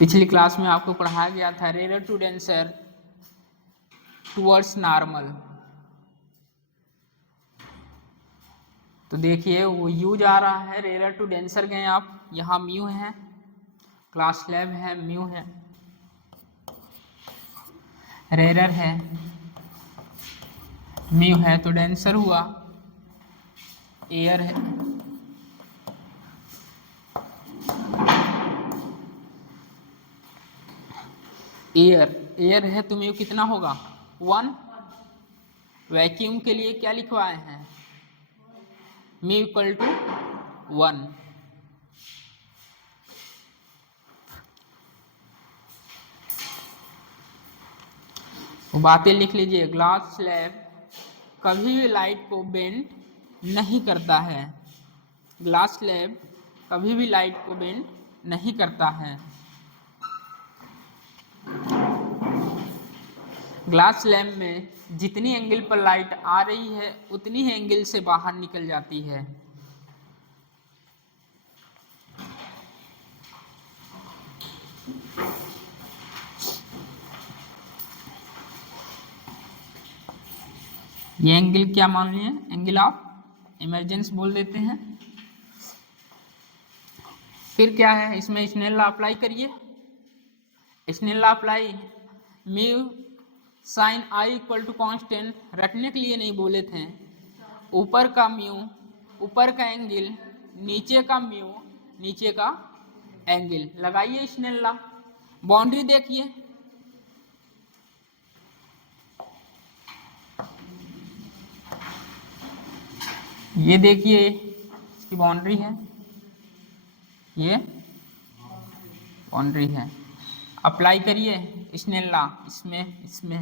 पिछली क्लास में आपको पढ़ाया गया था rare to denser towards normal. तो देखिए वो यू जा रहा है, रेयर टू डेंसर गए आप, यहाँ म्यू है, क्लास लैब है, म्यू है, रेयर है, म्यू है, तो डेंसर हुआ, एयर है, एयर है तो म्यू कितना होगा 1। वैक्यूम के लिए क्या लिखवाए हैं, म्यू इक्वल टू 1। वो बातें लिख लीजिए, ग्लास स्लैब कभी भी लाइट को बेंड नहीं करता है, ग्लास स्लैब कभी भी लाइट को बेंड नहीं करता है। ग्लास लैम्प में जितनी एंगल पर लाइट आ रही है उतनी ही एंगल से बाहर निकल जाती है। ये एंगल क्या मान लिए, एंगल ऑफ इमरजेंस बोल देते हैं। फिर क्या है, इसमें स्नेल लॉ अप्लाई करिए। Snell law apply, mu sine i equal to constant रखने के लिए नहीं बोले थे, ऊपर का म्यू ऊपर का एंगल, नीचे का म्यू नीचे का एंगल। लगाइए स्नेल लॉ। बाउंड्री देखिए, ये देखिए इसकी बाउंड्री है, ये बाउंड्री है। अप्लाई करिए स्नेल लॉ इसमें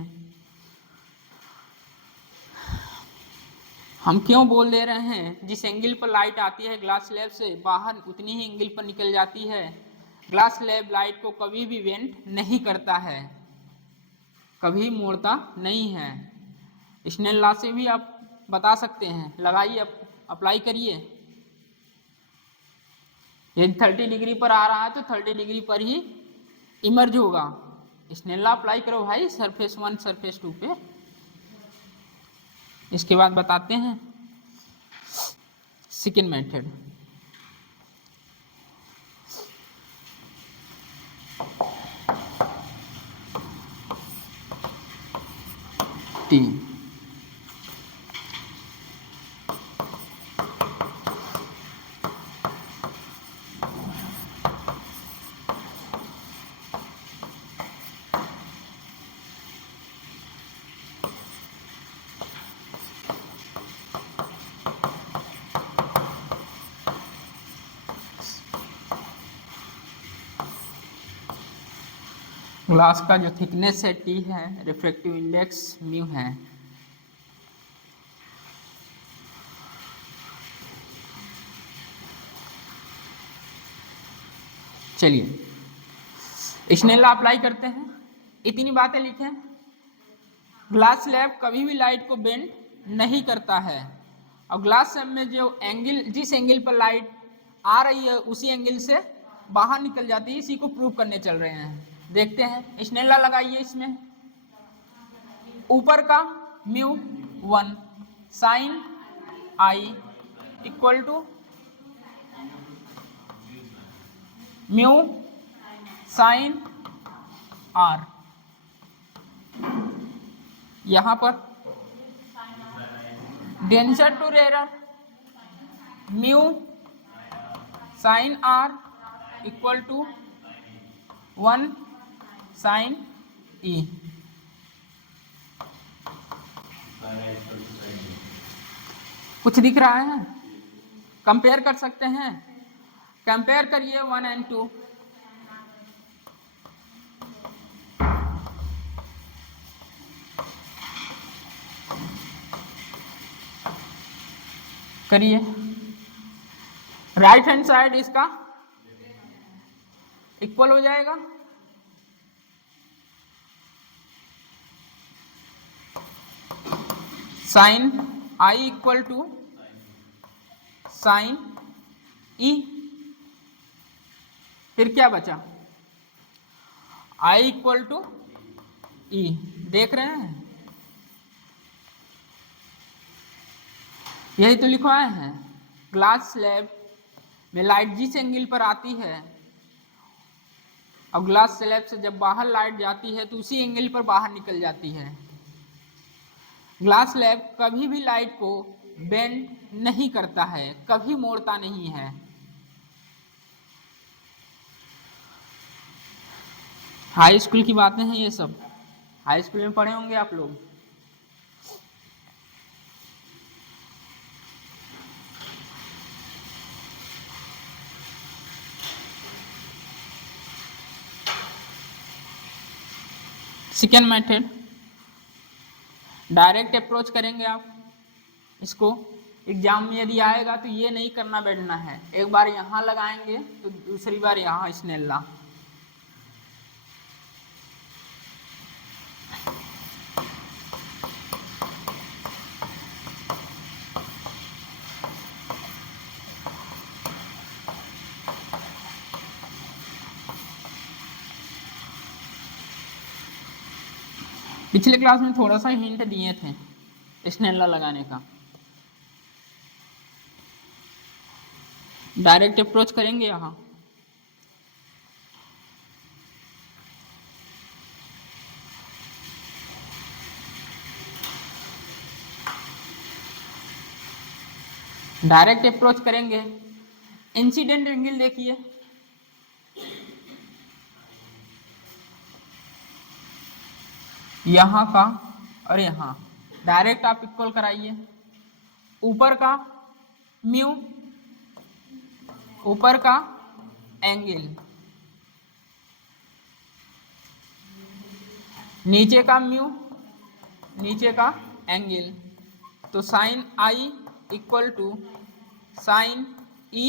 हम क्यों बोल दे रहे हैं, जिस एंगल पर लाइट आती है ग्लास स्लैब से बाहर उतनी ही एंगल पर निकल जाती है। ग्लास स्लैब लाइट को कभी भी बेंड नहीं करता है, कभी मोड़ता नहीं है। स्नेल लॉ से भी आप बता सकते हैं। लगाइए, अप्लाई करिए। यदि 30 डिग्री पर आ रहा है तो 30 डिग्री पर ही इमर्ज होगा। स्नेल लॉ अप्लाई करो भाई सरफेस 1 सरफेस 2 पे। इसके बाद बताते हैं सेकंड मेथड। तीन ग्लास का जो थिकनेस है टी है, रिफ्रैक्टिव इंडेक्स म्यू है। चलिए स्नेल लॉ अप्लाई करते हैं। इतनी बातें लिखें, ग्लास स्लैब कभी भी लाइट को बेंड नहीं करता है, और ग्लास स्लैब में जो एंगल, जिस एंगल पर लाइट आ रही है उसी एंगल से बाहर निकल जाती है। इसी को प्रूव करने चल रहे हैं। देखते हैं स्नेल लॉ लगाइए। इसमें ऊपर का mu 1 sine i equal to mu sine r. यहां पर denser to rarer mu sine r equal to 1 sine e. कुछ दिख रहा है, कंपेयर कर सकते हैं। कंपेयर करिए 1 एंड 2। करिए, राइट हैंड साइड इसका इक्वल हो जाएगा। Sine i equal to sine e. फिर क्या बचा, I इक्वल टू E, देख रहे हैं, यही तो लिखवाए हैं। ग्लास स्लैब में लाइट जिस एंगल पर आती है और ग्लास स्लैब से जब बाहर लाइट जाती है तो उसी एंगल पर बाहर निकल जाती है। ग्लास स्लैब कभी भी लाइट को बेंड नहीं करता है, कभी मोड़ता नहीं है। हाई स्कूल की बातें हैं ये सब, हाई स्कूल में पढ़े होंगे आप लोग। सेकेंड मेथड, डायरेक्ट अप्रोच करेंगे आप इसको। एग्जाम में यदि आएगा तो ये नहीं करना बैठना है, एक बार यहाँ लगाएंगे तो दूसरी बार यहाँ स्नेल्ला। पिछले क्लास में थोड़ा सा हिंट दिए थे स्नेल्ला लगाने का। डायरेक्ट अप्रोच करेंगे यहाँ, डायरेक्ट अप्रोच करेंगे। इंसिडेंट एंगल देखिए, यहाँ का और यहाँ डायरेक्ट आप इक्वल कराइए। ऊपर का म्यू, ऊपर का एंगल, नीचे का म्यू, नीचे का एंगल, तो sine i equal to sine e,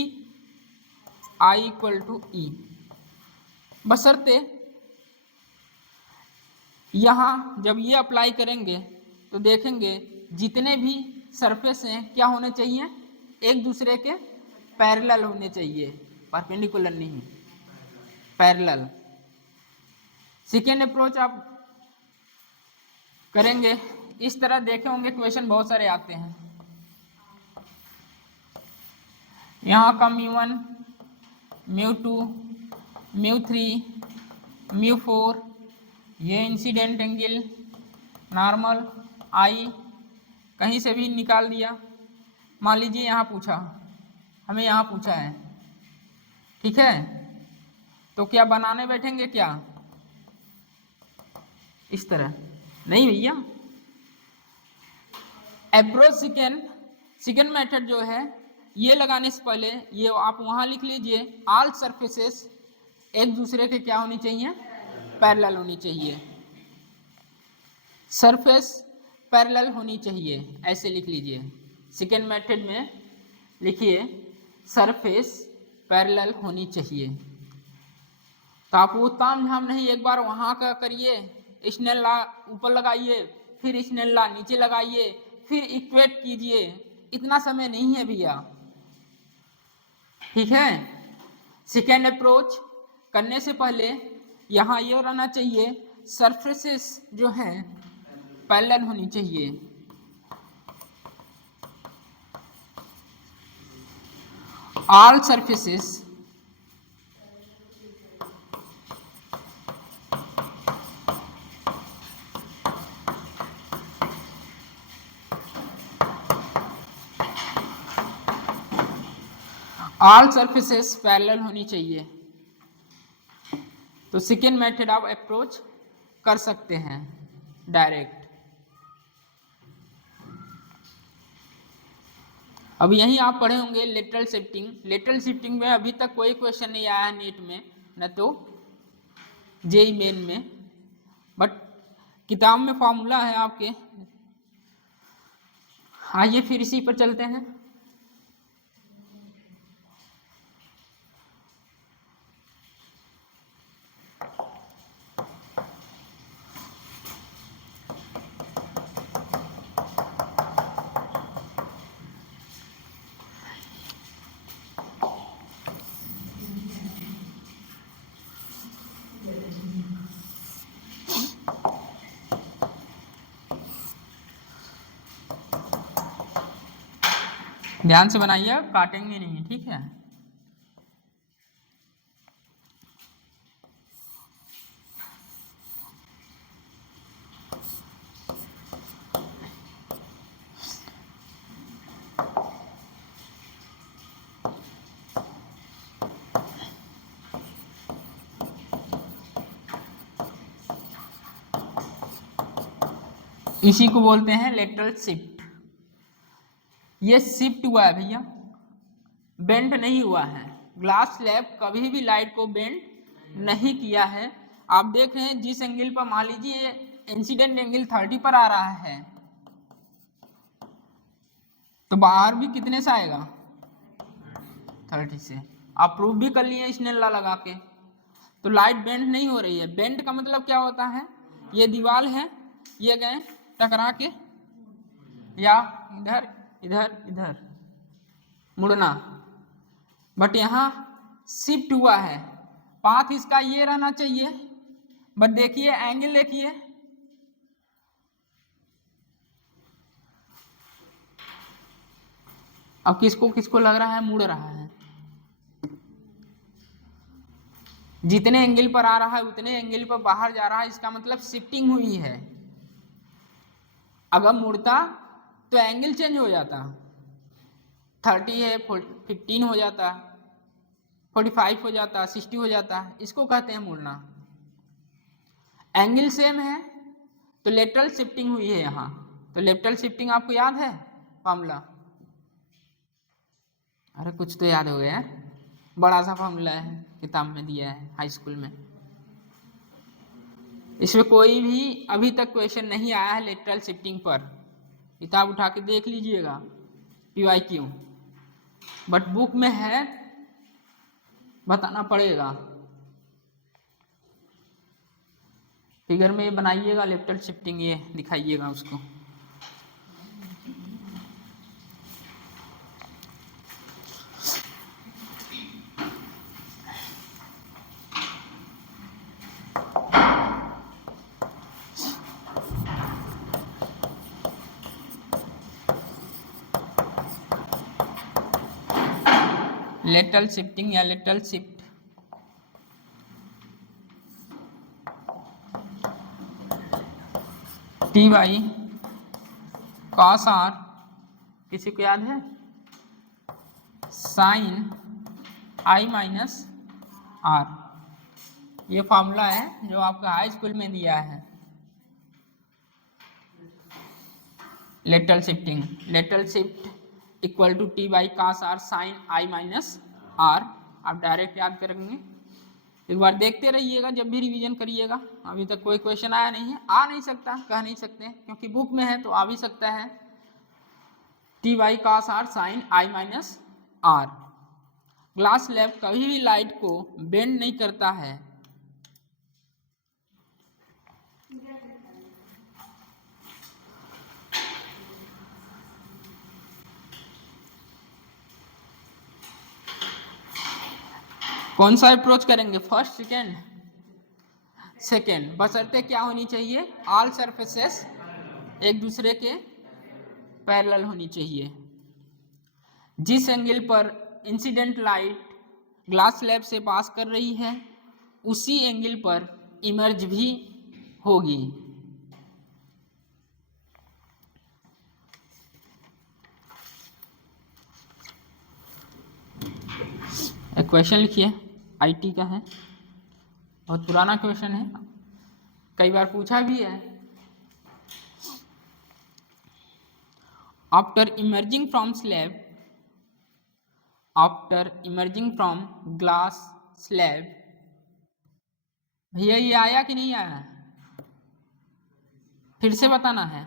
i equal to e. बशर्ते यहाँ जब ये अप्लाई करेंगे तो देखेंगे जितने भी सरफेस हैं क्या होने चाहिए, एक दूसरे के पैरेलल होने चाहिए, परपेंडिकुलर नहीं, पैरेलल। सेकेंड अप्रोच आप करेंगे इस तरह, देखे होंगे क्वेश्चन बहुत सारे आते हैं। यहाँ का μ1, μ2, μ3, μ4, ये इंसिडेंट एंगल नॉर्मल आई कहीं से भी निकाल दिया। मान लीजिए यहाँ पूछा, हमें यहाँ पूछा है, ठीक है, तो क्या बनाने बैठेंगे क्या इस तरह? नहीं भैया, अप्रोच सेकेंड मेथड जो है ये लगाने से पहले ये आप वहाँ लिख लीजिए, ऑल सरफेसेस एक दूसरे के क्या होनी चाहिए, पैरेलल होनी चाहिए, सरफेस पैरेलल होनी चाहिए, ऐसे लिख लीजिए। सेकेंड मेथड में लिखिए सरफेस पैरेलल होनी चाहिए। तो आप वो ताम झाम नहीं, एक बार वहाँ का करिए, स्नेल्ला ऊपर लगाइए, फिर स्नेल्ला नीचे लगाइए, फिर इक्वेट कीजिए, इतना समय नहीं है भैया, ठीक है। सेकेंड अप्रोच करने से पहले यहाँ ये रहना चाहिए, सरफेसेस जो हैं पैरेलल होनी चाहिए। All surfaces all surfaces parallel होनी चाहिए। तो सेकेंड मेथड आप अप्रोच कर सकते हैं डायरेक्ट। अब यहीं आप पढ़े होंगे लेटरल शिफ्टिंग। लेटरल शिफ्टिंग में अभी तक कोई क्वेश्चन नहीं आया है नीट में, न तो जेई मेन में, बट किताब में फॉर्मूला है आपके। आइए फिर इसी पर चलते हैं। ध्यान से बनाइए, काटेंगे नहीं, ठीक है। इसी को बोलते हैं लेटरल शिफ्ट। ये शिफ्ट हुआ है भैया, बेंड नहीं हुआ है। ग्लास स्लैब कभी भी लाइट को बेंड नहीं किया है। आप देख रहे हैं जिस एंगल पर, मान लीजिए इंसिडेंट एंगल 30 पर आ रहा है, तो बाहर भी कितने से आएगा, 30 से। आप प्रूफ भी कर लिए स्नेल्ला लगा के। तो लाइट बेंड नहीं हो रही है। बेंड का मतलब क्या होता है, ये दीवार है, ये गए टकरा के या इधर इधर इधर मुड़ना, बट यहाँ शिफ्ट हुआ है। पाथ इसका ये रहना चाहिए, बट देखिए एंगल देखिए, अब किसको किसको लग रहा है, मुड़ रहा है। जितने एंगल पर आ रहा है उतने एंगल पर बाहर जा रहा है, इसका मतलब शिफ्टिंग हुई है। अगर मुड़ता तो एंगल चेंज हो जाता, 30 है 15 हो जाता, 45 हो जाता, 60 हो जाता। इसको कहते हैं मुड़ना। एंगल सेम है तो लेटरल शिफ्टिंग हुई है यहाँ। तो लेटरल शिफ्टिंग आपको याद है फॉर्मूला? अरे कुछ तो याद हो गया यार, बड़ा सा फॉर्मूला है, किताब में दिया है हाई स्कूल में। इसमें कोई भी अभी तक क्वेश्चन नहीं आया है लेटरल शिफ्टिंग पर, किताब उठा के देख लीजिएगा PYQ, बट बुक में है, बताना पड़ेगा। फिगर में बनाइएगा लेटरल शिफ्टिंग, ये दिखाइएगा उसको। लेटरल शिफ्टिंग या lateral shift, t by cos r, किसी को याद है, साइन आई माइनस आर। ये फॉर्मूला है जो आपका हाई स्कूल में दिया है। Lateral shifting, lateral shift equal to t by cos r sine i minus r. आप डायरेक्ट याद करेंगे, एक बार देखते रहिएगा जब भी रिवीजन करिएगा। अभी तक कोई क्वेश्चन आया नहीं है, आ नहीं सकता, कह नहीं सकते, क्योंकि बुक में है तो आ भी सकता है। T by cos r sine i minus r. Glass slab कभी भी लाइट को बेंड नहीं करता है। कौन सा अप्रोच करेंगे, फर्स्ट सेकेंड? सेकेंड, बशर्ते क्या होनी चाहिए, ऑल सरफेसेस एक दूसरे के पैरेलल होनी चाहिए। जिस एंगल पर इंसिडेंट लाइट ग्लास स्लैब से पास कर रही है उसी एंगल पर इमर्ज भी होगी। एक क्वेश्चन लिखिए, IT का है, बहुत पुराना क्वेश्चन है, कई बार पूछा भी है। After emerging from slab, after emerging from glass slab, भैया ये आया कि नहीं आया, फिर से बताना है।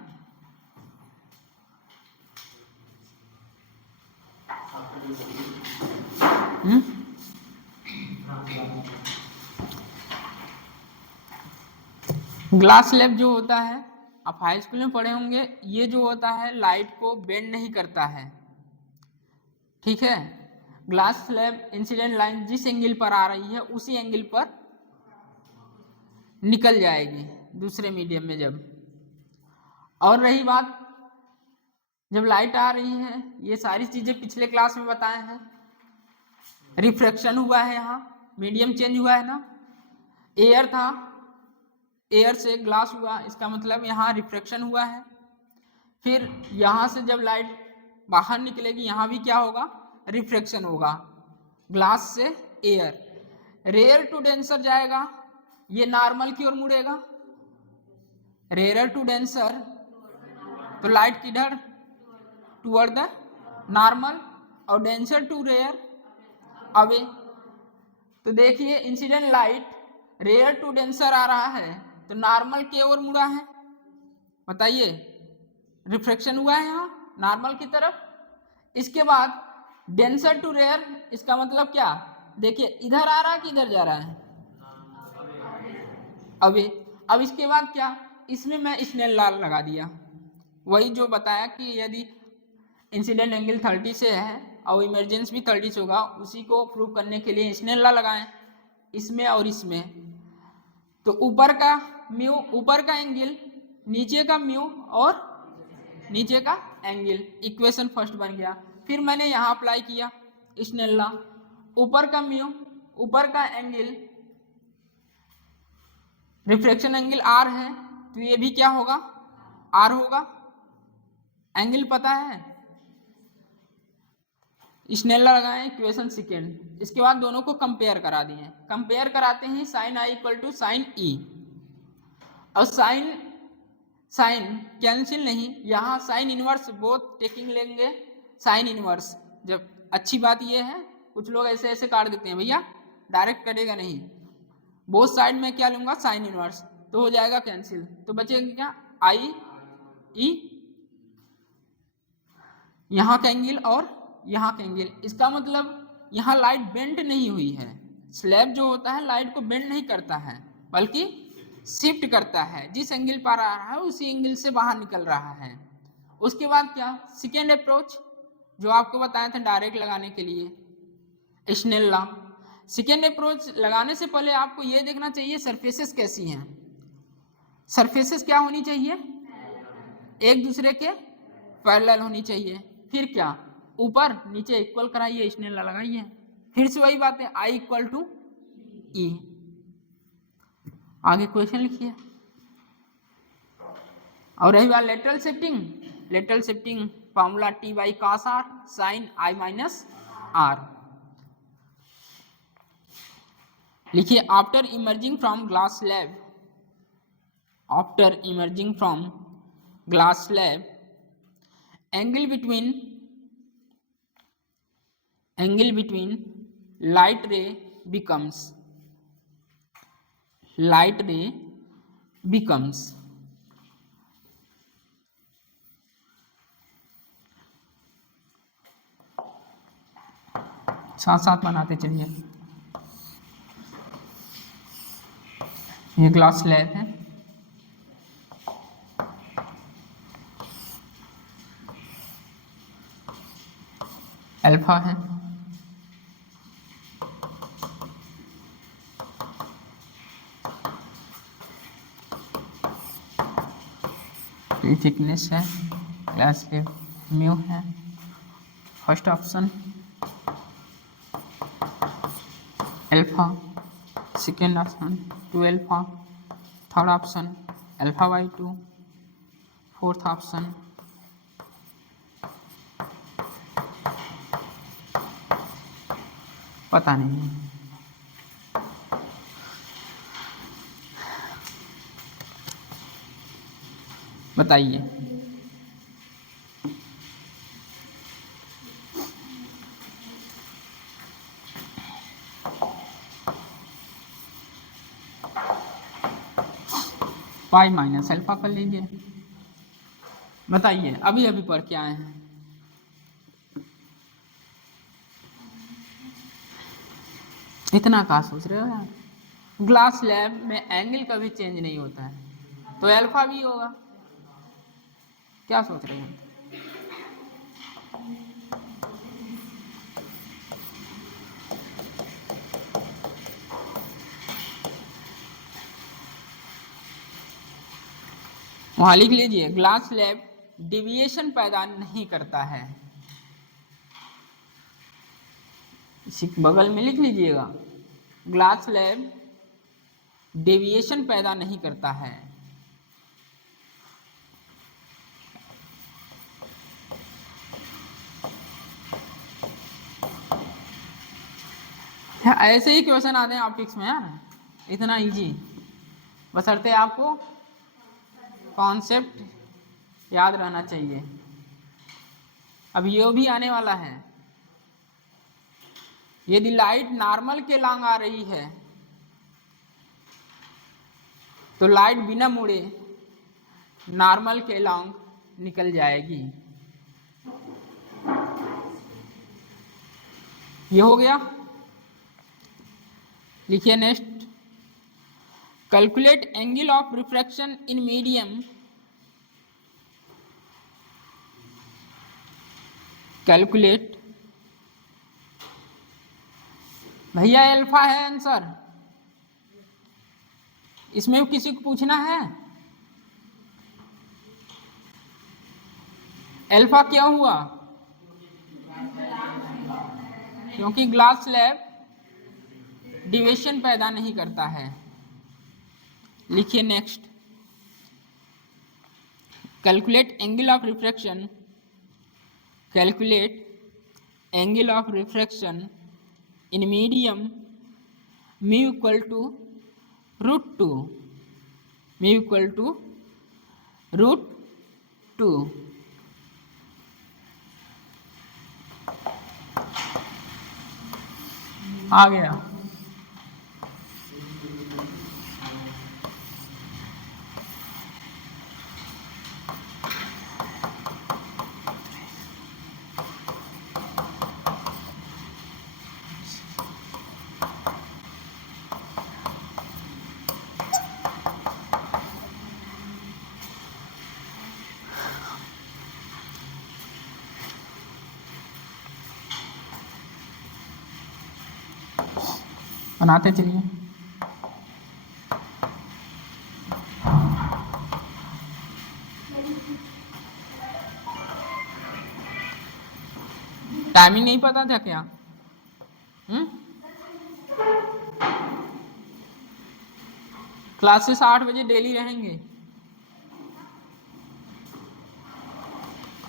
ग्लास स्लैब जो होता है, आप हाई स्कूल में पढ़े होंगे, ये जो होता है लाइट को बेंड नहीं करता है, ठीक है। ग्लास स्लैब इंसिडेंट लाइन जिस एंगल पर आ रही है उसी एंगल पर निकल जाएगी दूसरे मीडियम में जब। और रही बात जब लाइट आ रही है, ये सारी चीजें पिछले क्लास में बताए हैं। रिफ्रैक्शन हुआ है, यहाँ मीडियम चेंज हुआ है ना, एयर था, एयर से ग्लास हुआ, इसका मतलब यहाँ रिफ्रैक्शन हुआ है। फिर यहाँ से जब लाइट बाहर निकलेगी, यहाँ भी क्या होगा, रिफ्रैक्शन होगा, ग्लास से एयर। रेयर टू डेंसर जाएगा, ये नॉर्मल की ओर मुड़ेगा, रेयर टू डेंसर, तो लाइट किधर, टुवर्ड द नॉर्मल, और डेंसर टू रेयर, अवे। तो देखिए incident light rarer to denser आ रहा है, तो नॉर्मल की ओर मुड़ा है, बताइए, रिफ्रैक्शन हुआ है यहाँ नॉर्मल की तरफ। इसके बाद डेंसर टू रेयर, इसका मतलब क्या, देखिए इधर आ रहा है कि इधर जा रहा है, अवे। अब इसके बाद क्या, इसमें मैं स्नेल लॉ लगा दिया, वही जो बताया कि यदि इंसिडेंट एंगल 30 से है और इमरजेंस भी 30 से होगा, उसी को प्रूव करने के लिए स्नेल लॉ लगाएं इसमें और इसमें। तो ऊपर का म्यू, ऊपर का एंगल, नीचे का म्यू और नीचे का एंगल, इक्वेशन फर्स्ट बन गया। फिर मैंने यहाँ अप्लाई किया स्नेल लॉ, ऊपर का म्यू, ऊपर का एंगल, रिफ्रैक्शन एंगल आर है, तो ये भी क्या होगा, आर होगा, एंगल पता है, स्नेल लॉ लगाए, इक्वेशन सेकेंड। इसके बाद दोनों को कंपेयर करा दिए, कंपेयर कराते हैं sine i equal to sine e, और साइन साइन कैंसिल नहीं, यहाँ साइन इनवर्स बोथ टेकिंग लेंगे, साइन इनवर्स। जब अच्छी बात यह है, कुछ लोग ऐसे ऐसे काट देते हैं, भैया डायरेक्ट कटेगा नहीं, बोथ साइड में क्या लूंगा, साइन इनवर्स, तो हो जाएगा कैंसिल, तो बचेगा क्या, आई ई, यहाँ का एंगल और यहाँ का एंगल। इसका मतलब यहाँ लाइट बेंड नहीं हुई है, स्लैब जो होता है लाइट को बेंड नहीं करता है, बल्कि शिफ्ट करता है, जिस एंगल पर आ रहा है उसी एंगल से बाहर निकल रहा है। उसके बाद क्या, सेकेंड अप्रोच जो आपको बताया था डायरेक्ट लगाने के लिए, स्नेल लॉ। सेकेंड अप्रोच लगाने से पहले आपको यह देखना चाहिए सरफेसेस कैसी हैं, सरफेसेस क्या होनी चाहिए, एक दूसरे के पैरेलल होनी चाहिए। फिर क्या, ऊपर नीचे इक्वल कराइए, स्नेल लॉ लगाइए, फिर से वही बात है, आई इक्वल टू ई। आगे क्वेश्चन लिखिए। और रही बात lateral shifting, lateral shifting formula t by cos r sine i minus r. लिखिए, after emerging from glass slab, after emerging from glass slab, angle between light ray becomes, light ray becomes साथ साथ बनाते चलिए। ये glass slab है, alpha है, thickness है, glass slab mu है, first option alpha, second option 2 alpha, third option alpha by 2, fourth option पता नहीं है। बताइए, पाई माइनस अल्फा कर लीजिए। बताइए, अभी अभी पढ़ के आए हैं, इतना कहाँ सोच रहे हो यार। ग्लास स्लैब में एंगल कभी चेंज नहीं होता है, तो अल्फा भी होगा, क्या सोच रहे हैं। वहां लिख लीजिए, ग्लास स्लैब डिविएशन पैदा नहीं करता है। इसी बगल में लिख लीजिएगा, ग्लास स्लैब डेविएशन पैदा नहीं करता है। ऐसे ही क्वेश्चन आते हैं ऑप्टिक्स में यार, इतना इजी, बशर्ते आपको कॉन्सेप्ट याद रहना चाहिए। अब ये भी आने वाला है, यदि लाइट नॉर्मल के लॉन्ग आ रही है तो लाइट बिना मुड़े नॉर्मल के लॉन्ग निकल जाएगी। ये हो गया। लिखिए next, calculate angle of refraction in medium. Calculate, भैया अल्फा है आंसर, इसमें किसी को पूछना है अल्फा क्या हुआ? क्योंकि ग्लास स्लैब डिविएशन पैदा नहीं करता है। लिखिए next, calculate angle of refraction. Calculate angle of refraction in medium mu equal to √2, mu equal to √2। आ गया। बनाते चलिए। टाइमिंग नहीं पता था क्या? क्लासेस 8 बजे डेली रहेंगे।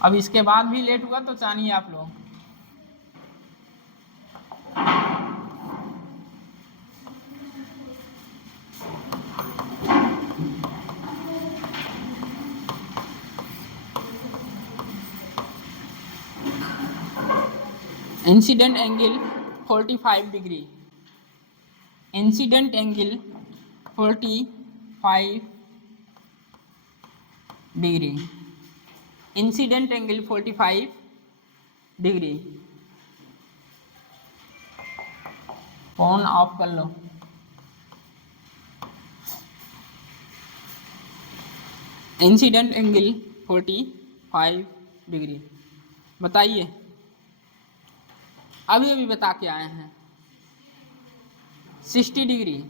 अब इसके बाद भी लेट हुआ तो जानिए आप लोग। Incident angle 45 degree, incident angle 45 degree, incident angle 45 degree. Phone of कर लो। इंसिडेंट एंगल 45 डिग्री, बताइए। अभी बता के आए हैं 60 डिग्री।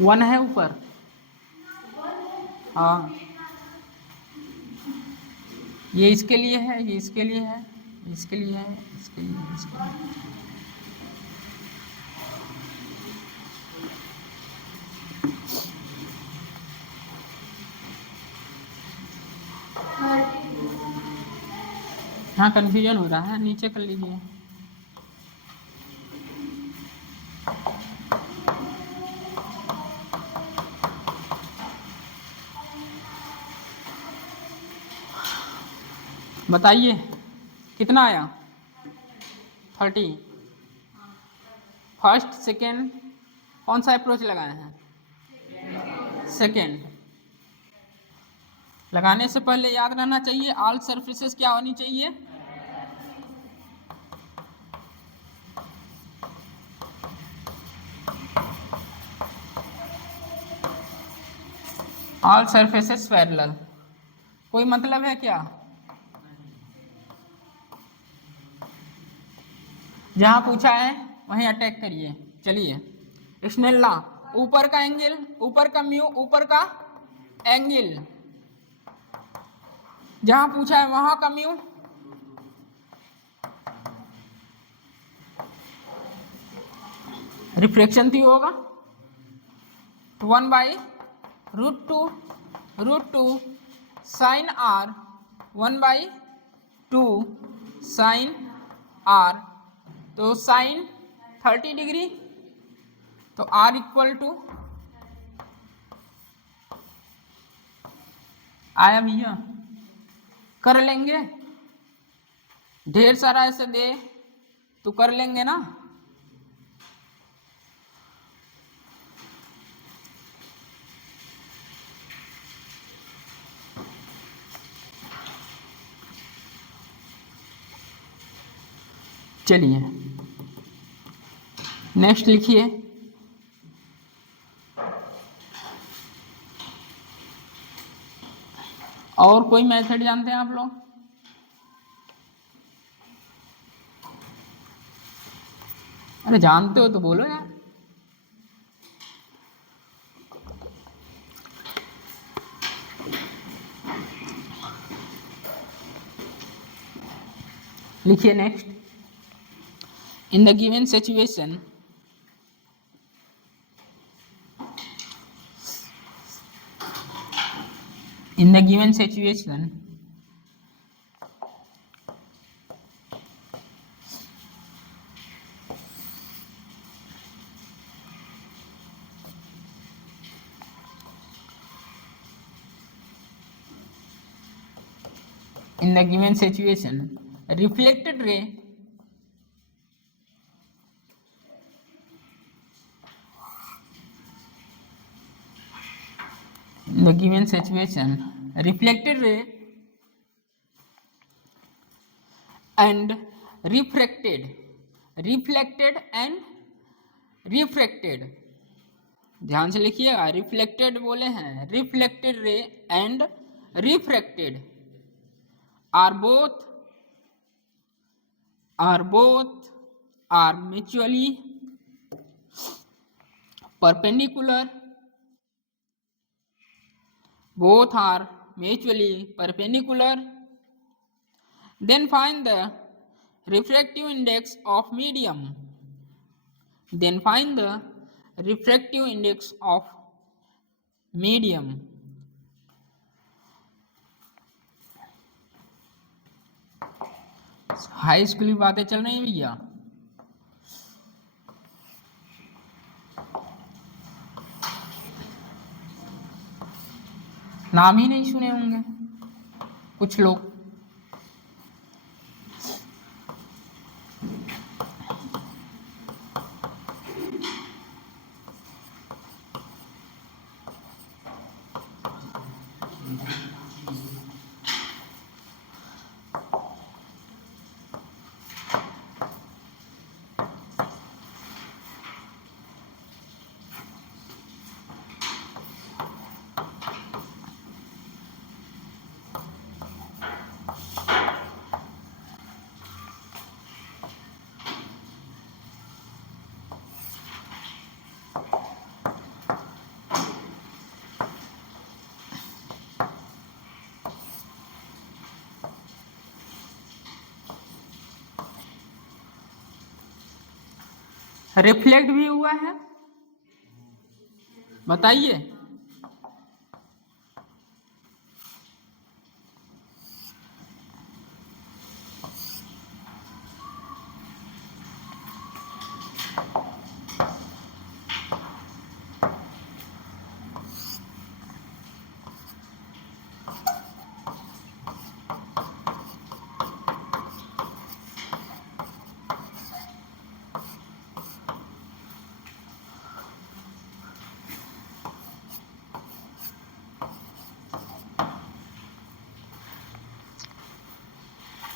वन है ऊपर, हाँ ये इसके लिए है, ये इसके लिए है, इसके लिए है, इसके लिए, इसके लिए। हाँ कन्फ्यूजन हो रहा है, नीचे कर लीजिए। बताइए कितना आया? 30। फर्स्ट सेकेंड कौन सा अप्रोच लगाए हैं? सेकेंड। लगाने से पहले याद रहना चाहिए ऑल सरफेसेस क्या होनी चाहिए? ऑल सरफेसेस पैरेलल, कोई मतलब है क्या? जहां पूछा है वहीं अटैक करिए। चलिए स्नेल लॉ, ऊपर का एंगल, ऊपर का म्यू, ऊपर का एंगल, जहां पूछा है वहां का म्यू, रिफ्लेक्शन थी होगा 1/√2 साइन आर, 1/2 साइन आर, तो साइन 30 डिग्री, तो आर इक्वल टू आया भैया, कर लेंगे, ढेर सारा ऐसे दे तो कर लेंगे ना। चलिए नेक्स्ट लिखिए, और कोई मेथड जानते हैं आप लोग? अरे जानते हो तो बोलो यार। लिखिए next, in the given situation in the given situation reflected ray in the given situation reflected ray and refracted and refracted, ध्यान से लिखिएगा, रिफ्लेक्टेड बोले हैं, reflected ray and refracted are both are mutually perpendicular, both are mutually perpendicular, then find the refractive index of medium, then find the refractive index of medium. High school की बातें चल रही हैं भैया, नाम ही नहीं सुने होंगे कुछ लोग। रिफ्लेक्ट भी हुआ है, बताइए।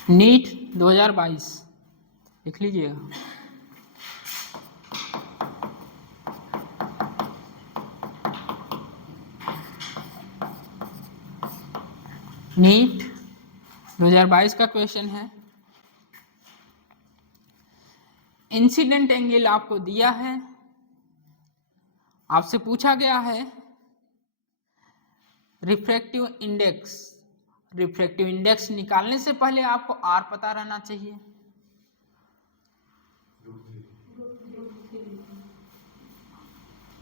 नीट 2022 लिख लीजिएगा। नीट 2022 का क्वेश्चन है। इंसिडेंट एंगल आपको दिया है, आपसे पूछा गया है रिफ्रैक्टिव इंडेक्स। रिफ्रैक्टिव इंडेक्स निकालने से पहले आपको आर पता रहना चाहिए।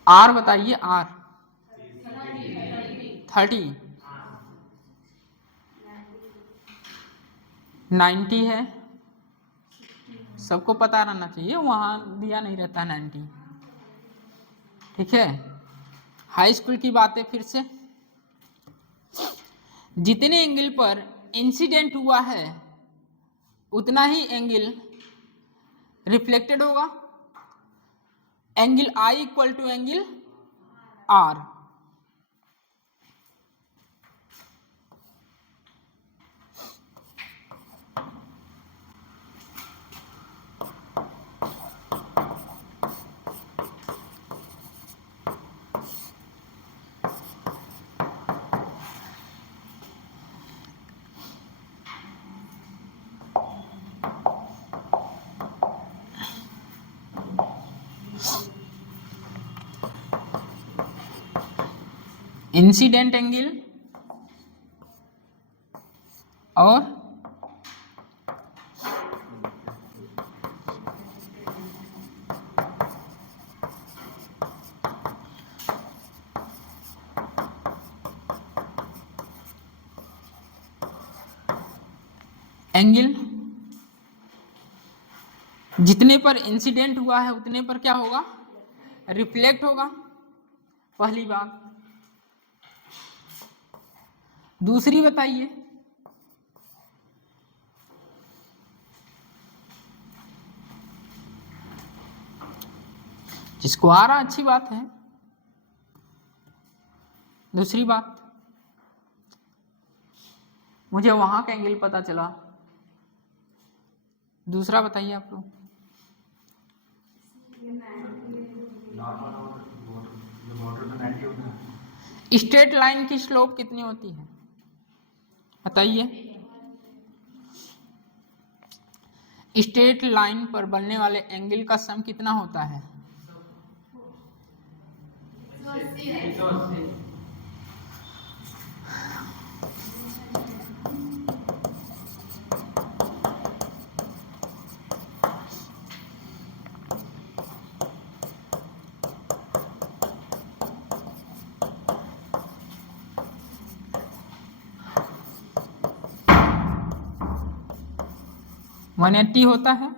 आर बताइए, आर 30 90 है, सबको पता रहना चाहिए, वहां दिया नहीं रहता 90। ठीक है, हाई स्कूल की बातें फिर से। जितने एंगल पर इंसिडेंट हुआ है उतना ही एंगल रिफ्लेक्टेड होगा। Angle i equal to angle r. Incident angle और एंगल, जितने पर इंसिडेंट हुआ है उतने पर क्या होगा, रिफ्लेक्ट होगा, पहली बात। दूसरी बताइए, जिसको आ रहा अच्छी बात है। दूसरी बात, मुझे वहां का एंगल पता चला। दूसरा बताइए आप लोग। स्ट्रेट लाइन की स्लोप कितनी होती है बताइए। स्ट्रेट लाइन पर बनने वाले एंगल का सम कितना होता है? 180 होता है।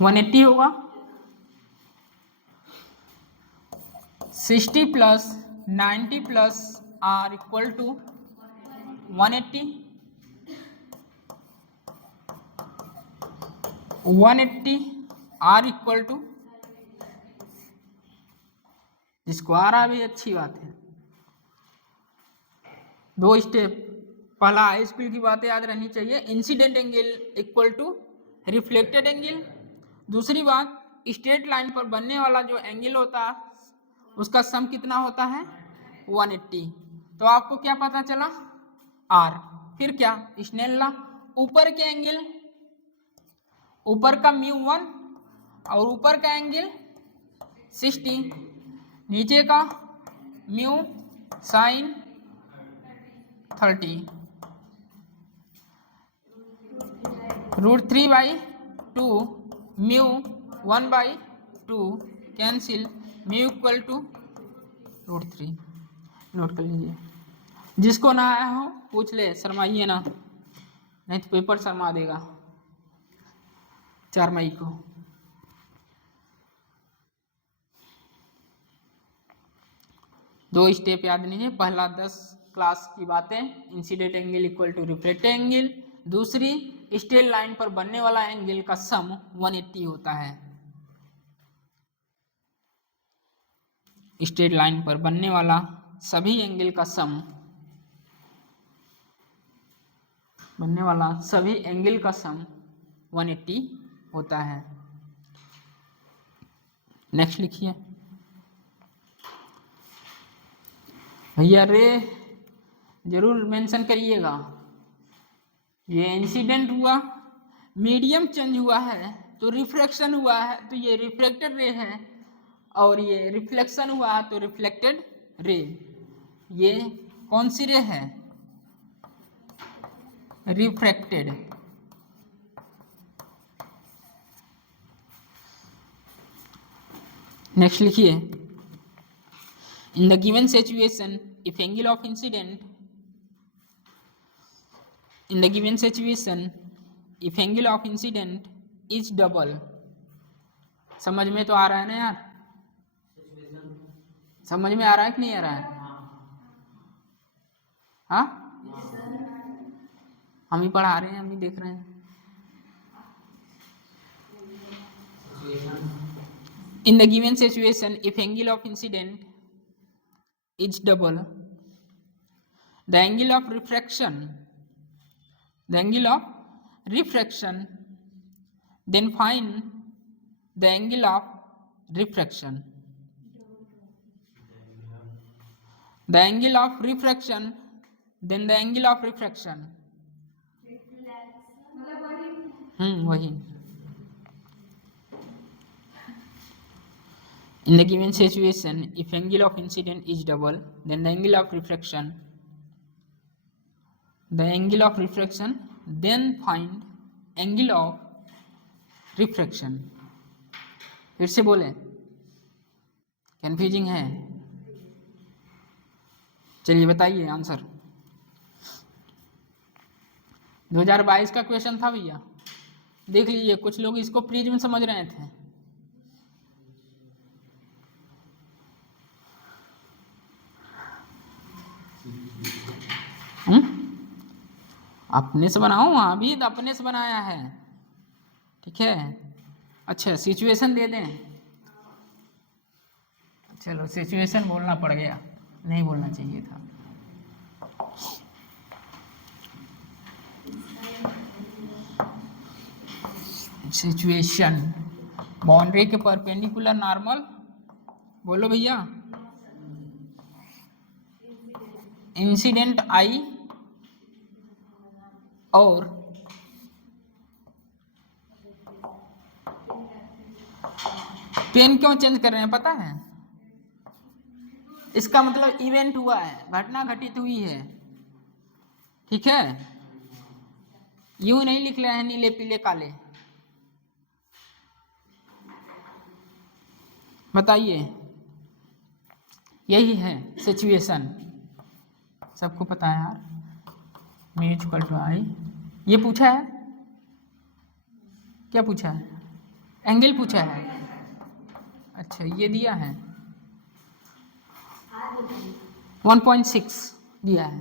वन 180 होगा। 60 plus 90 plus r equal to 180। 180 r equal to, जिसको आ रहा भी अच्छी बात है। दो स्टेप, पहला हाई स्कूल की बातें याद रहनी चाहिए, incident angle equal to reflected angle. दूसरी बात, स्ट्रेट लाइन पर बनने वाला जो एंगल होता है उसका सम कितना होता है, 180। तो आपको क्या पता चला, आर। फिर क्या, स्नेल लॉ, ऊपर के एंगल, ऊपर का म्यू 1 और ऊपर का एंगल 60, नीचे का mu sine 30, √3/2 mu 1/2 cancel, mu equal to √3। Note कर लीजिए, जिसको ना आया हो पूछ ले, शर्माइए ना, नहीं तो पेपर शर्मा देगा 4 मई को। दो स्टेप याद नहीं है, पहला 10 क्लास की बातें, incident angle equal to reflected angle. दूसरी, स्ट्रेट लाइन पर बनने वाला एंगल का सम 180 होता है। स्ट्रेट लाइन पर बनने वाला सभी एंगल का सम बनने वाला सभी एंगल का सम 180 होता है। नेक्स्ट लिखिए भैया, रे जरूर मेंशन करिएगा। ये इंसिडेंट हुआ, मीडियम चेंज हुआ है तो रिफ्रैक्शन हुआ है, तो ये रिफ्रैक्टेड रे है, और ये रिफ्लेक्शन हुआ तो रिफ्लेक्टेड रे। ये कौन सी रे है? रिफ्रैक्टेड। नेक्स्ट लिखिए, in the given situation if angle of incident, in the given situation if angle of incident is double. समझ में तो आ रहा है ना यार? समझ में आ रहा है कि नहीं आ रहा है? हाँ, हम ही पढ़ा रहे हैं, हम ही देख रहे हैं। In the given situation, if angle of incident is double, the angle of refraction, then find the angle of refraction. The angle of refraction, then the angle of refraction. वही. In the given situation, if angle of incident is double, then the angle of refraction, then find angle of refraction. फिर से बोले, confusing है? चलिए बताइए answer. 2022 का question था भैया, देख लीजिए। कुछ लोग इसको प्रिज्म समझ रहे थे। अपने से बनाओ, अभी तो अपने से बनाया है, ठीक है। अच्छा, सिचुएशन दे दें? चलो, सिचुएशन बोलना पड़ गया, नहीं बोलना चाहिए था। सिचुएशन, बाउंड्री के परपेंडिकुलर नॉर्मल, बोलो भैया। इंसिडेंट आई और पेन क्यों चेंज कर रहे हैं पता है? इसका मतलब इवेंट हुआ है, घटना घटित हुई है, ठीक है। यूं नहीं लिख रहे हैं नीले पीले काले। बताइए, यही है सिचुएशन, सबको पता है यार। म्यूचुअल टू आई, ये पूछा है, क्या पूछा है? एंगल पूछा है। अच्छा, ये दिया है 1.6 दिया है,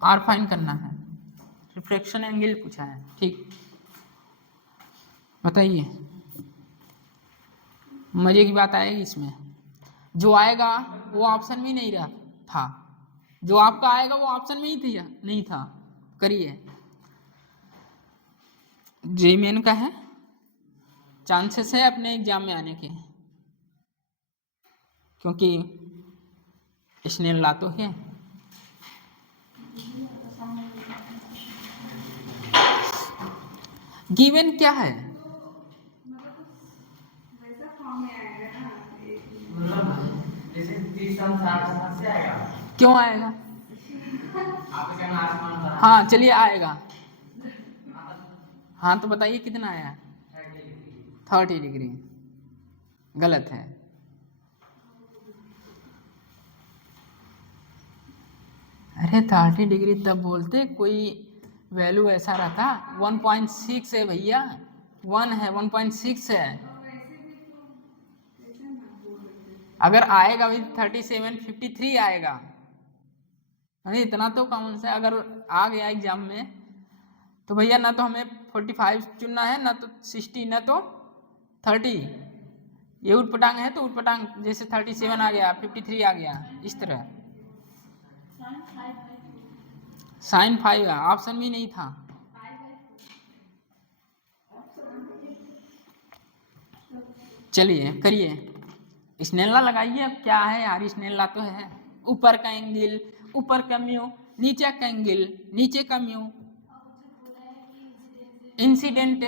आर फाइन करना है, रिफ्रैक्शन एंगल पूछा है, ठीक। बताइए, मजे की बात आएगी इसमें। जो आएगा वो ऑप्शन में नहीं रहा था, जो आपका आएगा वो ऑप्शन में ही नहीं था। करिए, जेमेन का है, चांसेस है अपने एग्जाम में आने के, क्योंकि इसने ला तो है। गिवन क्या है? क्यों आएगा? हाँ चलिए आएगा। हाँ तो बताइए कितना आया? 30 डिग्री। गलत है। अरे 30 डिग्री तब बोलते, कोई वैल्यू ऐसा रहता। 1.6 है भैया, 1 है, 1.6 है। अगर आएगा भी 37, 53 आएगा, अरे इतना तो कॉमन से अगर आ गया एग्जाम में तो भैया ना तो हमें 45 चुनना है, ना तो 60, ना तो 30। ये उटपटांग है तो उटपटांग, जैसे 37 आ गया, 53 आ गया, इस तरह। साइन 5 है, ऑप्शन भी नहीं था। चलिए करिए, स्नेला लगाइए। अब क्या है यार, स्नेला तो है। ऊपर का एंगल, ऊपर का म्यू, नीचे का एंगल, नीचे का म्यू, इंसिडेंट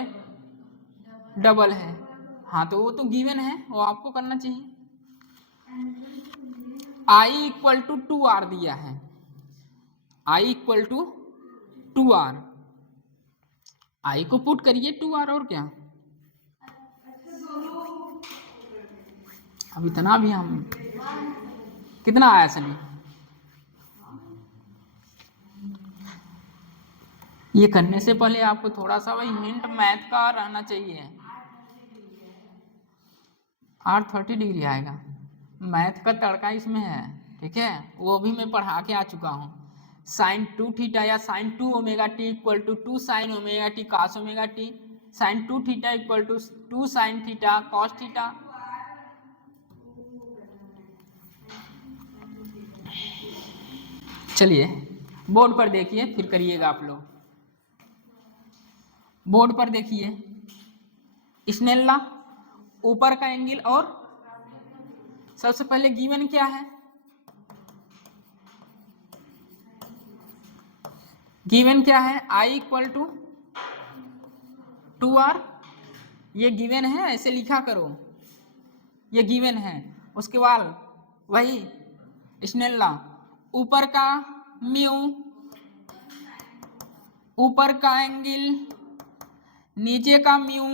डबल है। हाँ तो वो तो गिवन है, वो आपको करना चाहिए। आई इक्वल टू 2r दिया है, आई इक्वल टू 2r, आई को पुट करिए 2r, और क्या। अब इतना भी हम, कितना आया सनी, ये करने से पहले आपको थोड़ा सा भाई हिंट मैथ का रहना चाहिए। R30 डिग्री आएगा, मैथ का तड़का इसमें है, ठीक है, वो भी मैं पढ़ा के आ चुका हूँ। साइन 2 थीटा या sine 2 omega t equal to 2 sine omega t cos omega t, sine 2 theta equal to 2 sine theta cos theta. चलिए बोर्ड पर देखिए, फिर करिएगा आप लोग। बोर्ड पर देखिए स्नेला, ऊपर का एंगल, और सबसे पहले गिवन क्या है, गिवन क्या है, आई इक्वल टू 2r, ये गिवन है, ऐसे लिखा करो, ये गिवन है। उसके बाद वही स्नेला, ऊपर का म्यू, ऊपर का एंगल, नीचे का म्यू,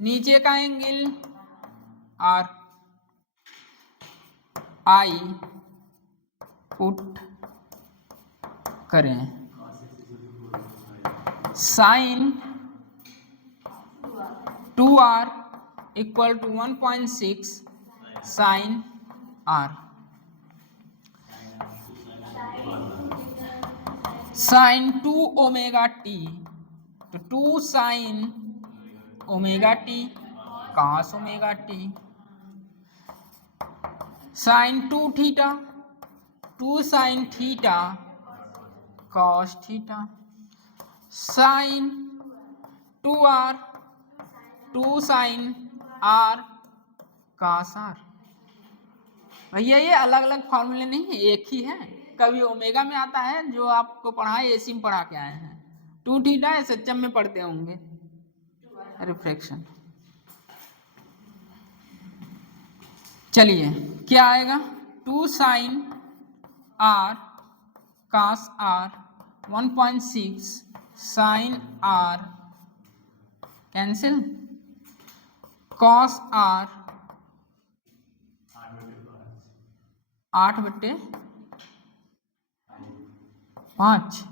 नीचे का एंगल, और आई पुट करें sine 2r equal to 1.6 sine r, sine 2 omega t, तो 2 sine omega t cos omega t, sine 2 theta, 2 sine theta cos theta, sine 2r, 2 sine r cos r। भैया ये अलग अलग फॉर्मूले नहीं है, एक ही है। कभी ओमेगा में आता है, जो आपको पढ़ाए एसी में पढ़ा के आए हैं, 2 थीटा एसएचएम में पढ़ते होंगे, रिफ्रैक्शन। चलिए क्या आएगा, 2 sine r cos r, 1.6 sine r cancel, cos r 8/5,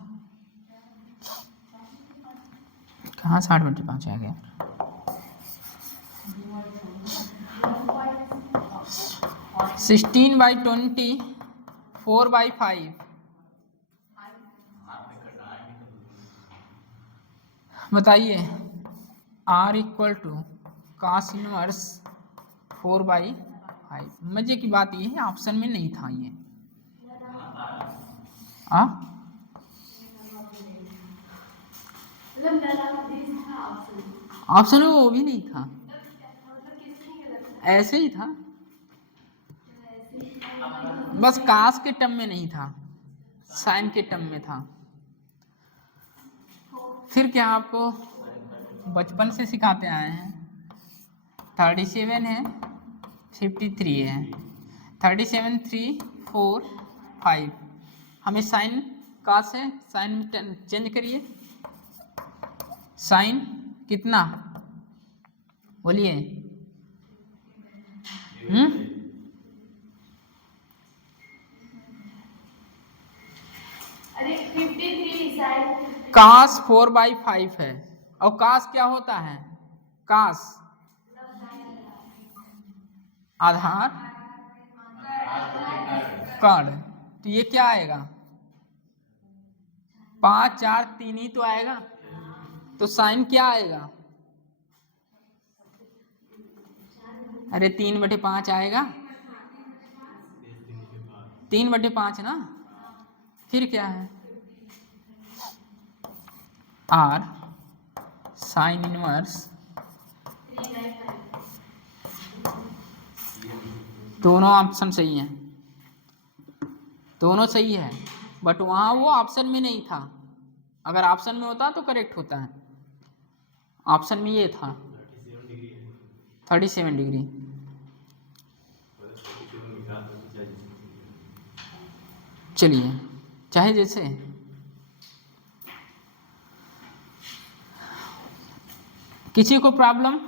कहाँ से 8/5 आ गया, 16/20 4/5। बताइए r equal to cos inverse 4/5। मजे की बात ये है ऑप्शन में नहीं था ये, ऑप्शन में वो भी नहीं था, ऐसे ही था, बस कास के टर्म में नहीं था, साइन के टर्म में था। फिर क्या आपको बचपन से सिखाते आए हैं, 37 है, 53 है, 37 3 4 5, हमें साइन कास है, साइन चेंज करिए, साइन कितना बोलिए, अरे 53 साइन कास 4/5 है, और कास क्या होता है, कास आधार कर्ण, तो ये क्या आएगा, 5 4 3 ही तो आएगा, तो साइन क्या आएगा, अरे 3/5 आएगा, 3/5 ना, फिर क्या है आर साइन इनवर्स 3/5. दोनों ऑप्शन सही हैं, दोनों सही है, बट वहाँ वो ऑप्शन में नहीं था। अगर ऑप्शन में होता तो करेक्ट होता है। ऑप्शन में ये था 37 डिग्री। चलिए, चाहे जैसे किसी को प्रॉब्लम?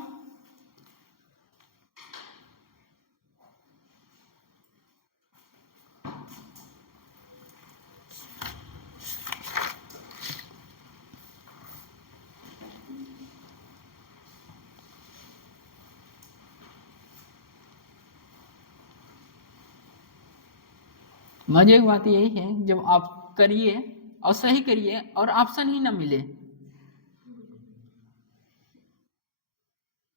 मजे की बात यही है, जब आप करिए और सही करिए और ऑप्शन ही ना मिले,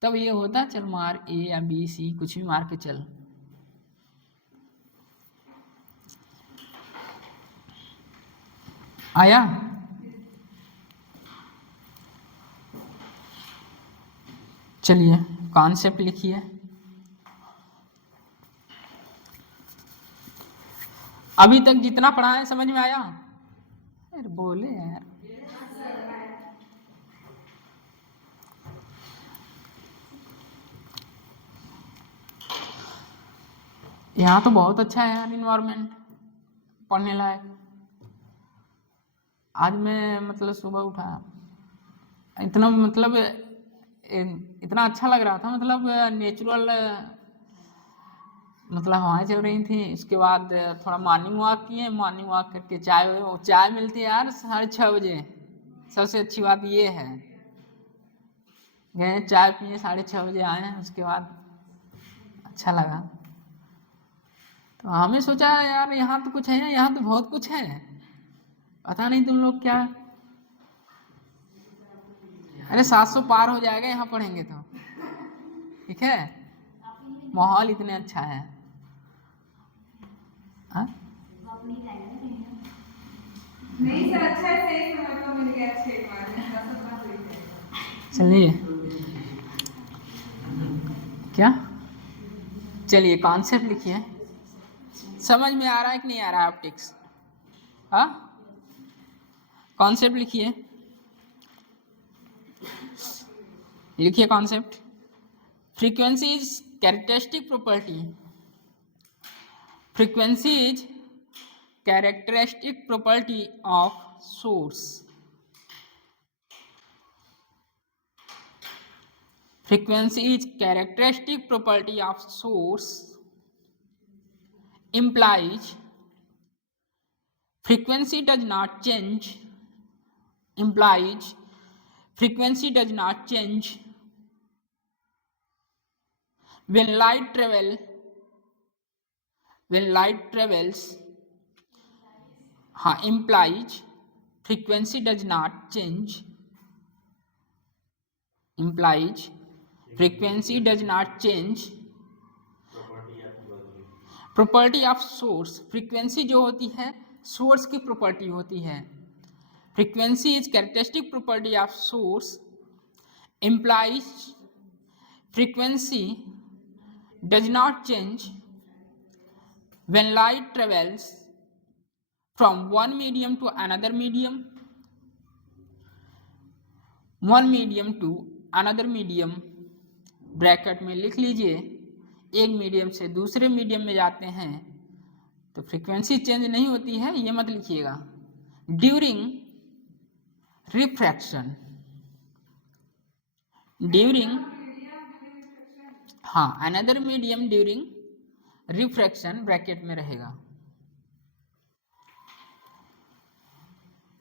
तब ये होता चल मार ए या बी सी कुछ भी मार के चल। आया? चलिए कॉन्सेप्ट लिखिए। अभी तक जितना पढ़ा है समझ में आया? अरे बोले यार। यहाँ तो बहुत अच्छा है यार इन्वायरमेंट, पढ़ने लायक। आज मैं मतलब सुबह उठा, इतना मतलब इतना अच्छा लग रहा था, मतलब नेचुरल, मतलब हवाएं चल रही थी। उसके बाद थोड़ा मॉर्निंग वॉक किए, मॉर्निंग वॉक करके चाय मिलती है यार 6:30 बजे। सबसे अच्छी बात ये है, गए चाय पिए 6:30 बजे आए हैं। उसके बाद अच्छा लगा, तो हमें सोचा यार यहाँ तो कुछ है, यहाँ तो बहुत कुछ है, पता नहीं तुम लोग क्या। अरे 700 पार हो जाएगा यहाँ पढ़ेंगे तो, ठीक है। माहौल इतने अच्छा है। हाँ नहीं सर, अच्छा है, सही समय तो मिल गया, अच्छे चलिए क्या, चलिए कॉन्सेप्ट लिखिए। समझ में आ रहा है कि नहीं आ रहा है ऑप्टिक्स? हाँ, कॉन्सेप्ट लिखिए, लिखिए concept. Frequency is characteristic property, frequency is characteristic property of source, frequency is characteristic property of source, implies frequency does not change, implies frequency does not change when light travels, हाँ, implies frequency does not change, implies frequency does not change property of source. Frequency जो होती है source की property होती है। Frequency is characteristic property of source, implies frequency does not change when light travels from one medium to another medium, one medium to another medium, bracket में लिख लीजिए, एक मीडियम से दूसरे मीडियम में जाते हैं तो फ्रीक्वेंसी चेंज नहीं होती है, ये मत लिखिएगा। ड्यूरिंग रिफ्रैक्शन, ड्यूरिंग, हाँ, another medium during refraction, bracket में रहेगा।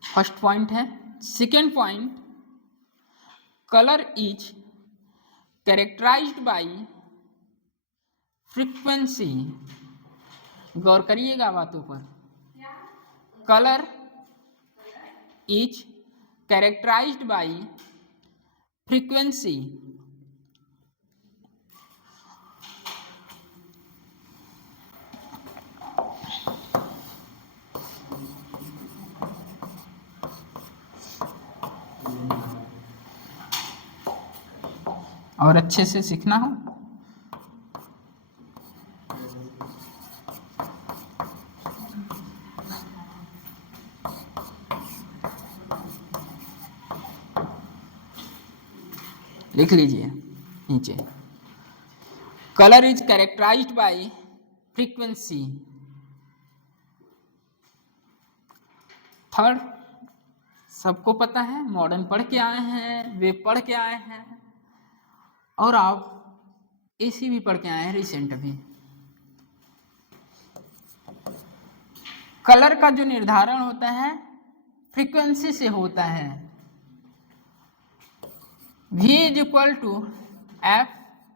फर्स्ट पॉइंट है। Second point, colour is characterised by frequency, गौर करिएगा बातों पर। Colour is characterised by frequency, और अच्छे से सीखना हो। लिख लीजिए नीचे, colour is characterised by frequency. Third, सबको पता है, मॉडर्न पढ़ के आए हैं, वेब पढ़ के आए हैं, और आप एसी भी पढ़ के आए हैं रिसेंट अभी। कलर का जो निर्धारण होता है फ्रीक्वेंसी से होता है। V is equal to f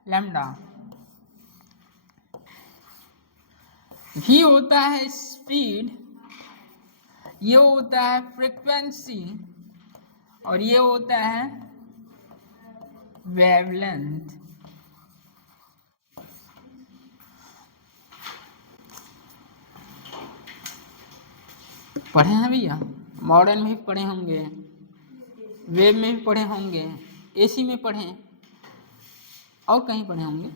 lambda. V होता है स्पीड, ये होता है फ्रीक्वेंसी, और ये होता है वेवलेंथ। पढ़े हैं भैया? मॉडर्न में भी पढ़े होंगे, वेब में भी पढ़े होंगे, एसी में पढ़े, और कहीं पढ़े होंगे।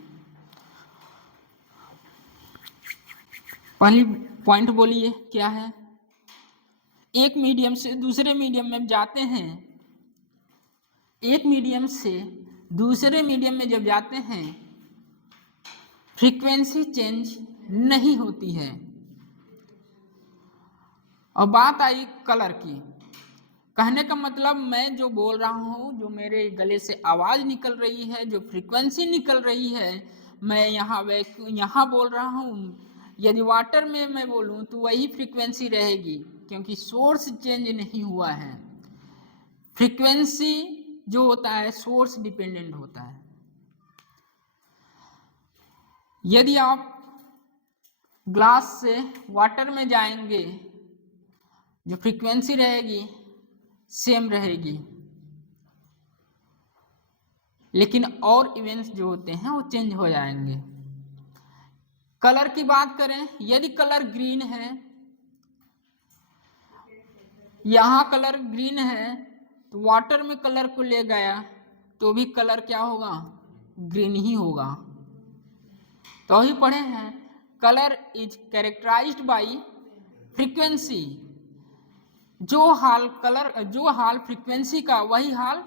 पहली पॉइंट बोलिए क्या है? एक मीडियम से दूसरे मीडियम में जाते हैं, एक मीडियम से दूसरे मीडियम में जब जाते हैं फ्रीक्वेंसी चेंज नहीं होती है। और बात आई कलर की, कहने का मतलब मैं जो बोल रहा हूँ, जो मेरे गले से आवाज़ निकल रही है, जो फ्रीक्वेंसी निकल रही है, मैं यहाँ बोल रहा हूँ, यदि वाटर में मैं बोलूँ तो वही फ्रीक्वेंसी रहेगी, क्योंकि सोर्स चेंज नहीं हुआ है। फ्रीक्वेंसी जो होता है सोर्स डिपेंडेंट होता है। यदि आप ग्लास से वाटर में जाएंगे, जो फ्रीक्वेंसी रहेगी सेम रहेगी, लेकिन और इवेंट्स जो होते हैं वो चेंज हो जाएंगे। कलर की बात करें, यदि कलर ग्रीन है, यहाँ कलर ग्रीन है, तो वाटर में कलर को ले गया तो भी कलर क्या होगा? ग्रीन ही होगा। तो ही पढ़े हैं, colour is characterised by frequency. जो हाल फ्रीक्वेंसी का वही हाल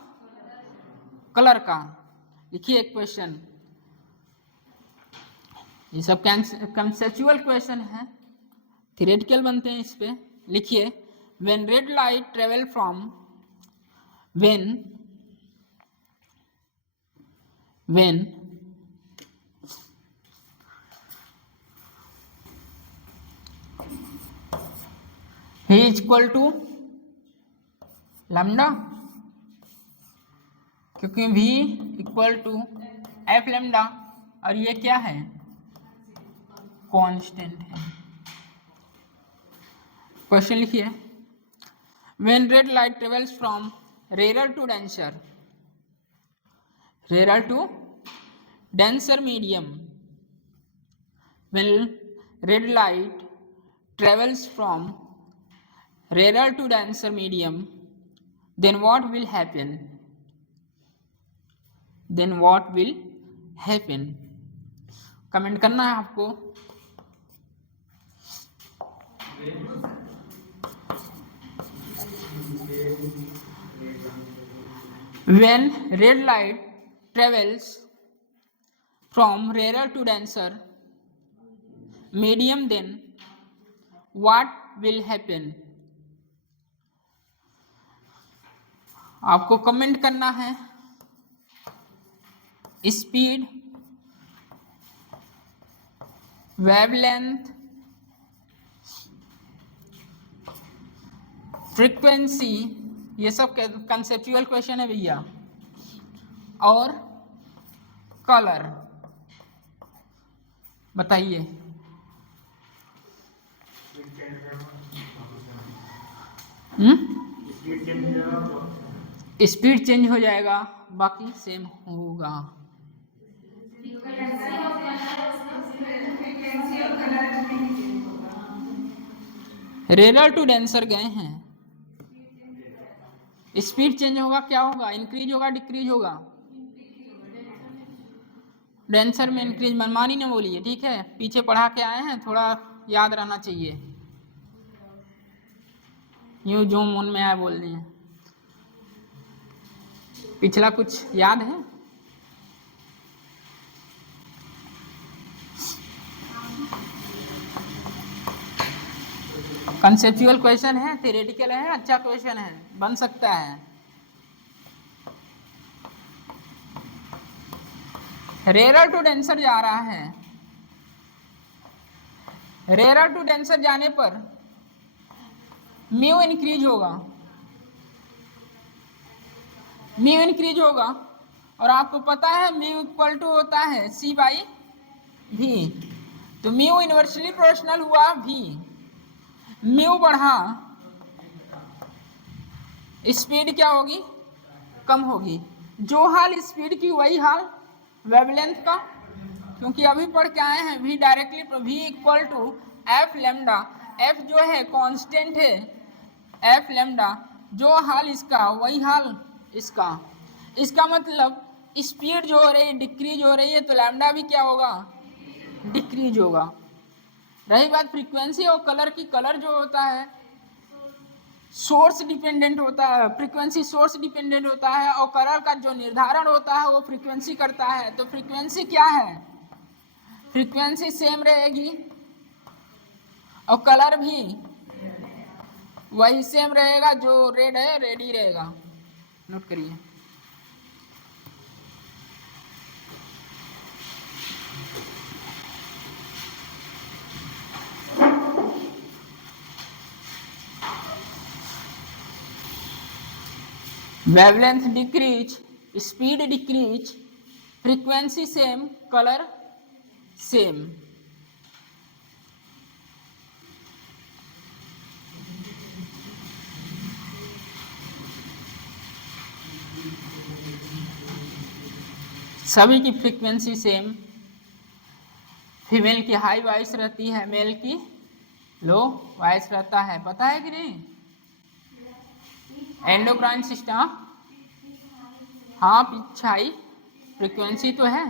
कलर का। लिखिए एक क्वेश्चन, ये सब कंसेप्चुअल क्वेश्चन है, थ्योरेटिकल बनते हैं इस पे। लिखिए, when red light travel from when V is equal to lambda, क्योंकि V equal to f lambda, और ये क्या है? कांस्टेंट है। क्वेश्चन लिखिए, when red light travels from rare to denser, rarer to denser medium, when red light travels from rarer to denser medium, then what will happen? Comment करना है आपको। when red light travels from rarer to denser medium, then what will happen? आपको comment करना है speed, wavelength, frequency, ये सब conceptual question है भैया, और कलर बताइए। स्पीड चेंज हो जाएगा, बाकी सेम होगा। रेयर टू डेंसर गए हैं, स्पीड चेंज होगा, क्या होगा? इंक्रीज होगा, डिक्रीज होगा? डेंसर में इंक्रीज, मनमानी ने बोलिए, ठीक है, पीछे पढ़ा के आए हैं, थोड़ा याद रहना चाहिए, यूं जो मन में आया बोल दिए। पिछला कुछ याद है? कंसेप्चुअल क्वेश्चन है, थ्योरेटिकल है, अच्छा क्वेश्चन है, बन सकता है। रेरर टू डेंसर जा रहा है, रेरर टू डेंसर जाने पर म्यू इंक्रीज होगा, म्यू इंक्रीज होगा, और आपको पता है म्यू इक्वल टू होता है सी बाई भी, तो म्यू इनवर्सली प्रोपोर्शनल हुआ भी, म्यू बढ़ा, स्पीड क्या होगी? कम होगी। जो हाल स्पीड की वही हाल वेवलेंथ का, क्योंकि अभी पढ़ के आए हैं v directly v equal to f lambda, एफ जो है कांस्टेंट है, एफ लेमडा, जो हाल इसका वही हाल इसका, इसका मतलब स्पीड जो हो रही है डिक्रीज हो रही है, तो लैम्डा भी क्या होगा? डिक्रीज होगा। रही बात फ्रीक्वेंसी और कलर की, कलर जो होता है सोर्स डिपेंडेंट होता है, फ्रीक्वेंसी सोर्स डिपेंडेंट होता है, और कलर का जो निर्धारण होता है वो फ्रीक्वेंसी करता है। तो फ्रीक्वेंसी क्या है? फ्रीक्वेंसी सेम रहेगी और कलर भी वही सेम रहेगा, जो रेड है रेड ही रहेगा, नोट करिए। Wavelength decrease, speed decrease, frequency same, colour same. सभी की फ्रीक्वेंसी सेम, फीमेल की हाई वॉइस रहती है, मेल की लो वॉइस रहता है, पता है कि नहीं? एंडोक्राइन सिस्टम, हाँ पिच हाई, फ्रीक्वेंसी तो है,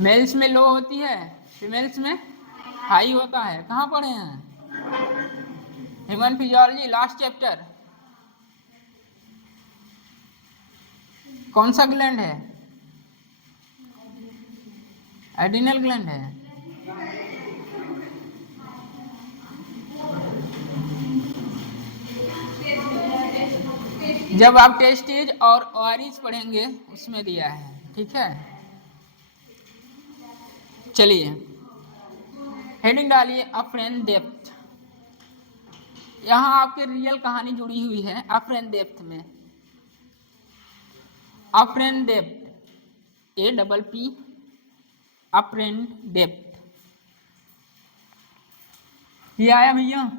मेल्स में लो होती है, फीमेल्स में हाई होता है। कहाँ पढ़े हैं? Human physiology last chapter. कौन सा ग्लैंड है? एडिनल ग्लैंड है। जब आप टेस्टेज और ओआरईज पढ़ेंगे उसमें दिया है, ठीक है। चलिए हेडिंग डालिए अफ्रेन डेप्थ। यहाँ आपके रियल कहानी जुड़ी हुई है अफ्रेन डेप्थ में। अफ्रेन डेप्थ, APP, अफ्रेन डेप्थ, ये आया भैया।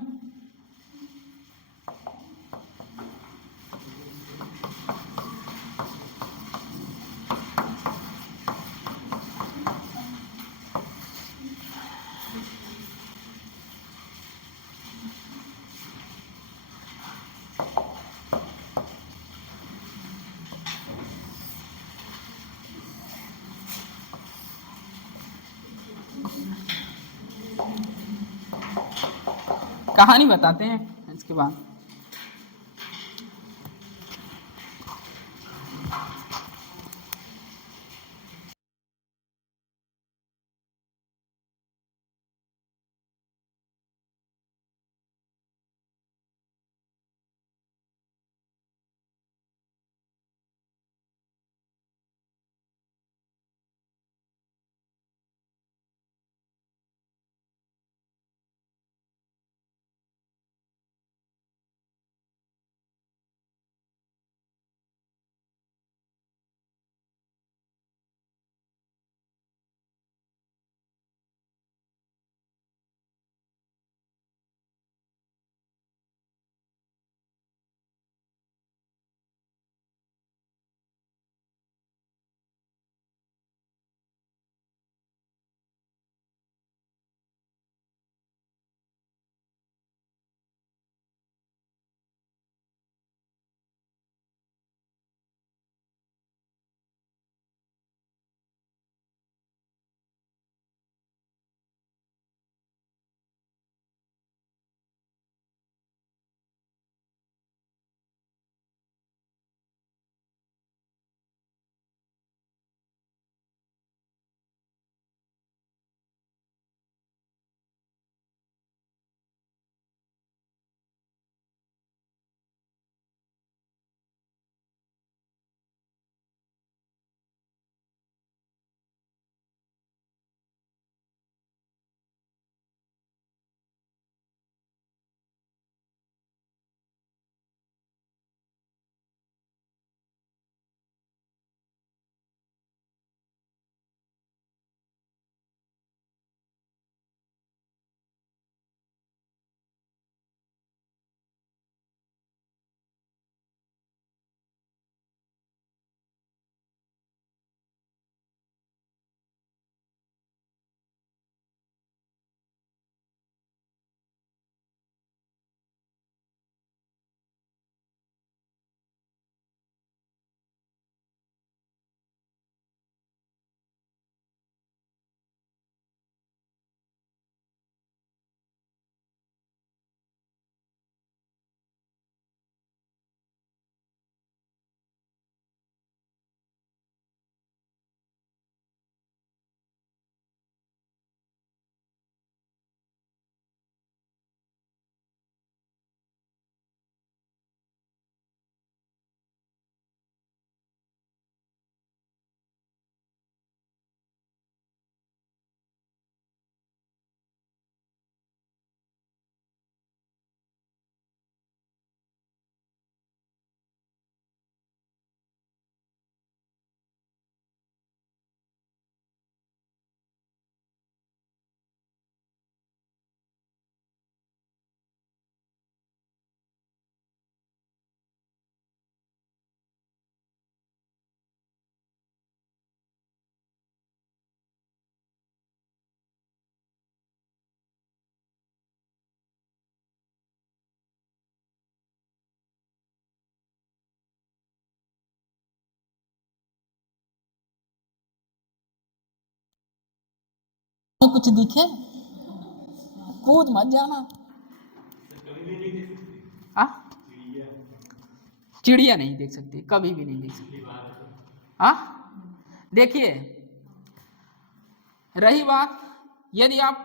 कहानी बताते हैं इसके बाद। कुछ दिखे, कूद मत जाना। आ? चिड़िया नहीं देख सकती, कभी भी नहीं देख सकती। देखिए, रही बात, यदि आप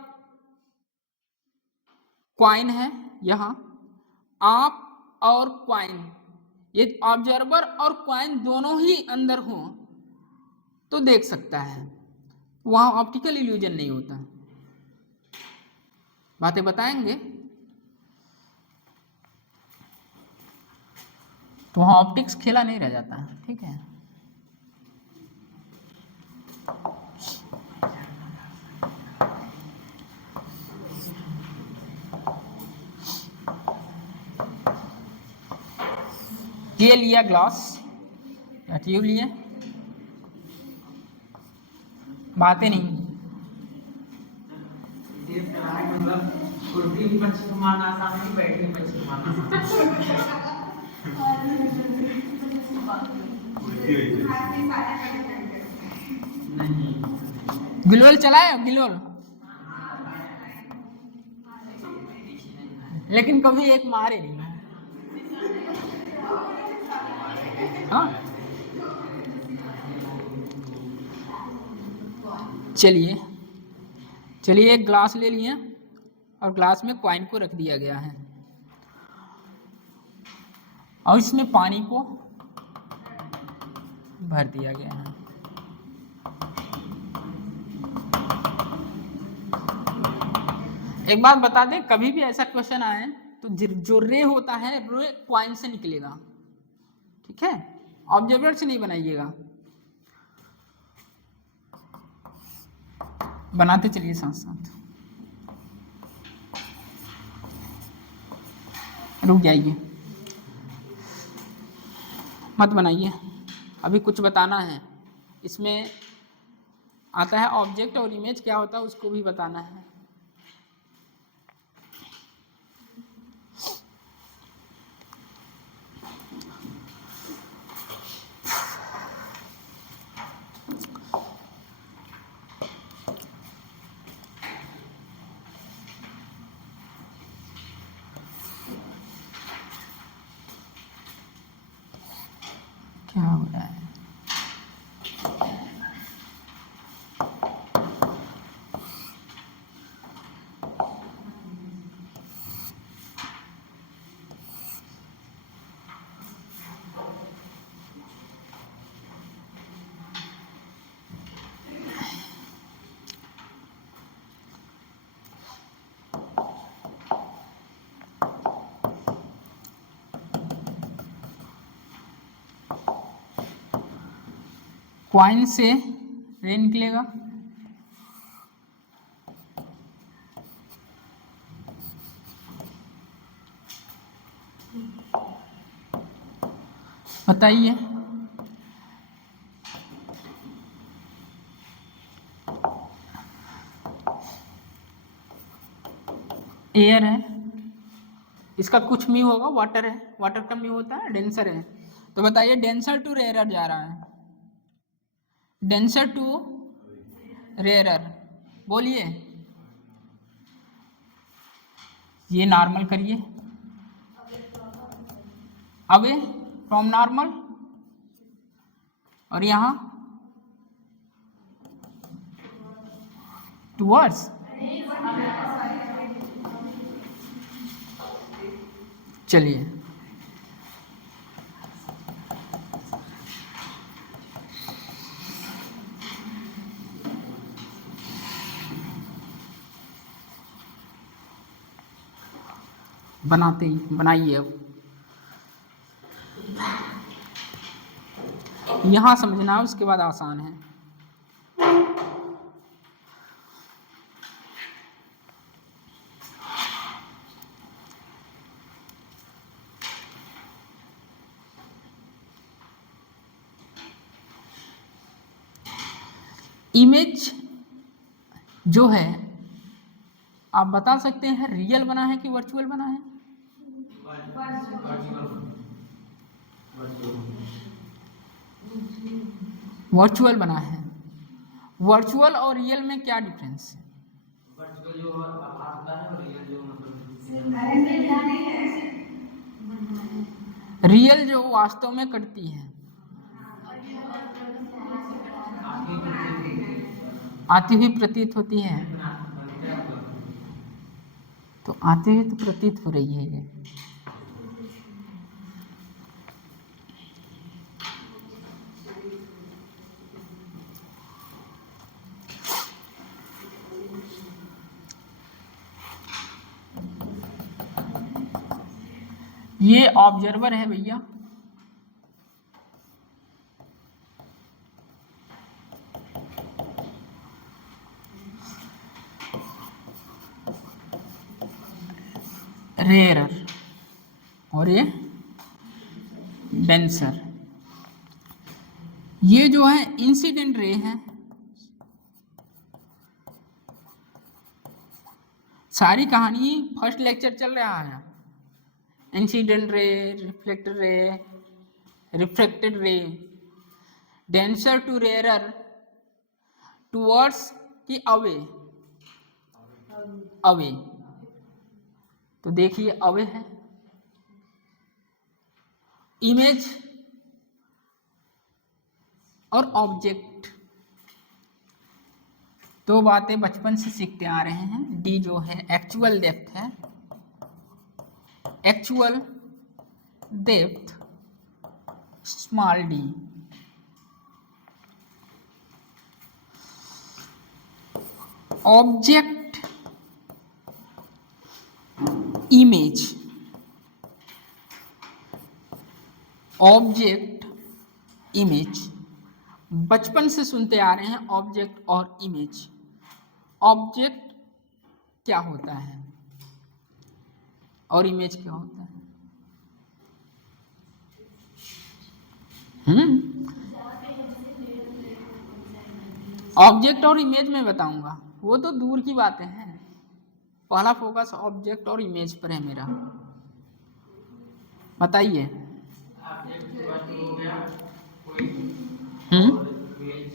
क्वाइन है यहां, आप और क्वाइन, यदि ऑब्जर्वर और क्वाइन दोनों ही अंदर हो तो देख सकता है, वहां ऑप्टिकल इल्यूजन नहीं होता। बातें बताएंगे तो वहां ऑप्टिक्स खेला नहीं रह जाता है। ठीक है, ये लिया ग्लास या ट्यूब लिए, बातें नहीं। कुर्सी मच्छी घुमाना आसान है, बैठी मच्छी घुमाना नहीं। गिलोल चलाए, गिलोल, लेकिन कभी एक मारे नहीं। हाँ, चलिए चलिए, एक ग्लास ले लिए और ग्लास में कॉइन को रख दिया गया है और इसमें पानी को भर दिया गया है। एक बात बता दें, कभी भी ऐसा क्वेश्चन आए तो जो रे होता है, रे कॉइन से निकलेगा। ठीक है, ऑब्जर्वर से नहीं बनाइएगा। बनाते चलिए साथ साथ, रुक जाइए, मत बनाइए, अभी कुछ बताना है। इसमें आता है ऑब्जेक्ट और इमेज क्या होता है उसको भी बताना है। क्या हो रहा है? कॉइन से रे निकलेगा, बताइए। एयर है, इसका कुछ म्यू होगा, वाटर है, वाटर का म्यू होता है डेंसर है। तो बताइए, डेंसर टू रेयरर जा रहा है, डेंसर टू रेयरर, बोलिए। ये नॉर्मल करिए, अवे फ्रॉम नॉर्मल, और यहां टुवर्ड्स। चलिए, बनाते ही बनाइए। अब यहां समझना है, उसके बाद आसान है। इमेज जो है, आप बता सकते हैं रियल बना है कि वर्चुअल बना है? वर्चुअल बना है। वर्चुअल और रियल में क्या डिफरेंस है? जो आता है और रियल जो मतलब अरे नहीं है। रियल जो वास्तव में कटती है, आती हुई प्रतीत होती है, तो आती हुई तो प्रतीत हो रही है ये। ये ऑब्जर्वर है भैया, रेयरर, और ये डेंसर। ये जो है इंसिडेंट रे है। सारी कहानी फर्स्ट लेक्चर चल रहा है, incident ray, reflector ray, refracted ray, denser to rarer, towards की अवे, अवे। तो देखिए अवे है, इमेज और ऑब्जेक्ट, दो बातें बचपन से सीखते आ रहे हैं। डी जो है एक्चुअल डेप्थ है, actual depth small D, object image, object image, बचपन से सुनते आ रहे हैं ऑब्जेक्ट और इमेज। ऑब्जेक्ट क्या होता है और इमेज क्या होता है? ऑब्जेक्ट और इमेज में बताऊंगा, वो तो दूर की बातें हैं। पहला फोकस ऑब्जेक्ट और इमेज पर है मेरा। बताइए। हो गया कोई हम्म और इमेज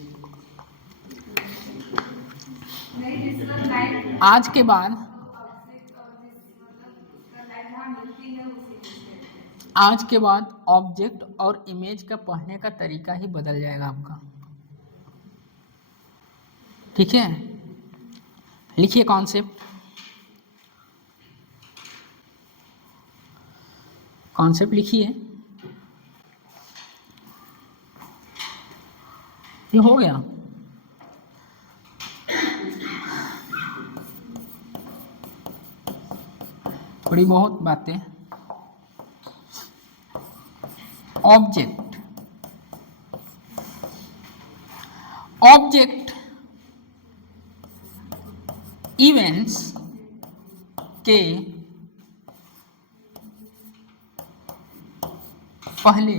नहीं, जिस पर लाइट आज के बाद, ऑब्जेक्ट और जिस मतलब उसका लाइट वहाँ मिलती है उसी को कहते हैं। आज के बाद ऑब्जेक्ट और इमेज का पढ़ने का तरीका ही बदल जाएगा आपका। ठीक है, लिखिए कॉन्सेप्ट। कॉन्सेप्ट लिखिए। ये हो गया। थोड़ी बहुत बातें। ऑब्जेक्ट, ऑब्जेक्ट इवेंट्स के पहले,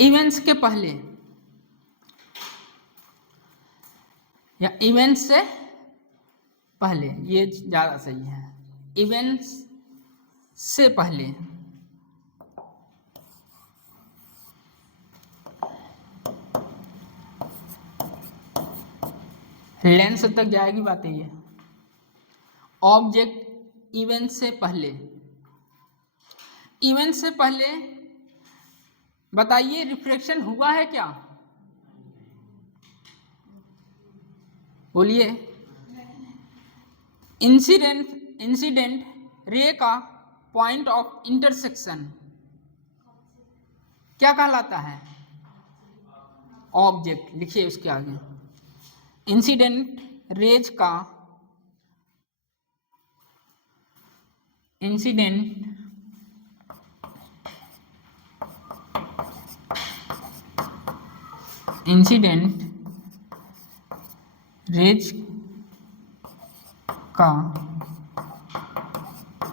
इवेंट्स के पहले या इवेंट्स से पहले, ये ज्यादा सही है। इवेंट्स से पहले लेंस तक जाएगी बातें ये। ऑब्जेक्ट इवेंट से पहले, इवेंट से पहले बताइए रिफ्लेक्शन हुआ है क्या? बोलिए। इंसिडेंट रे का पॉइंट ऑफ इंटरसेक्शन क्या कहलाता है? ऑब्जेक्ट। लिखिए उसके आगे, इंसिडेंट रेज का, इंसिडेंट रेज का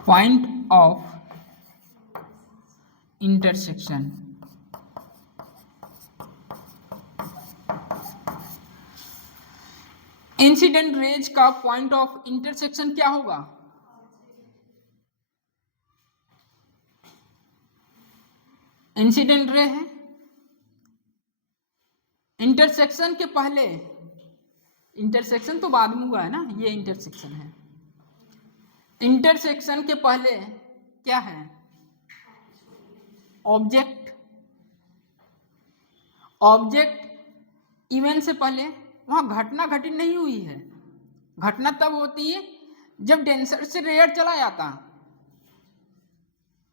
point of intersection incident raise का पॉइंट ऑफ इंटरसेक्शन क्या होगा? इंसिडेंट रे है, इंटरसेक्शन के पहले इंटरसेक्शन तो बाद में हुआ है ना, ये इंटरसेक्शन है। इंटरसेक्शन के पहले क्या है? ऑब्जेक्ट। ऑब्जेक्ट इवेंट से पहले वहां घटना घटित नहीं हुई है। घटना तब होती है जब डेंसर से रेयर चला जाता,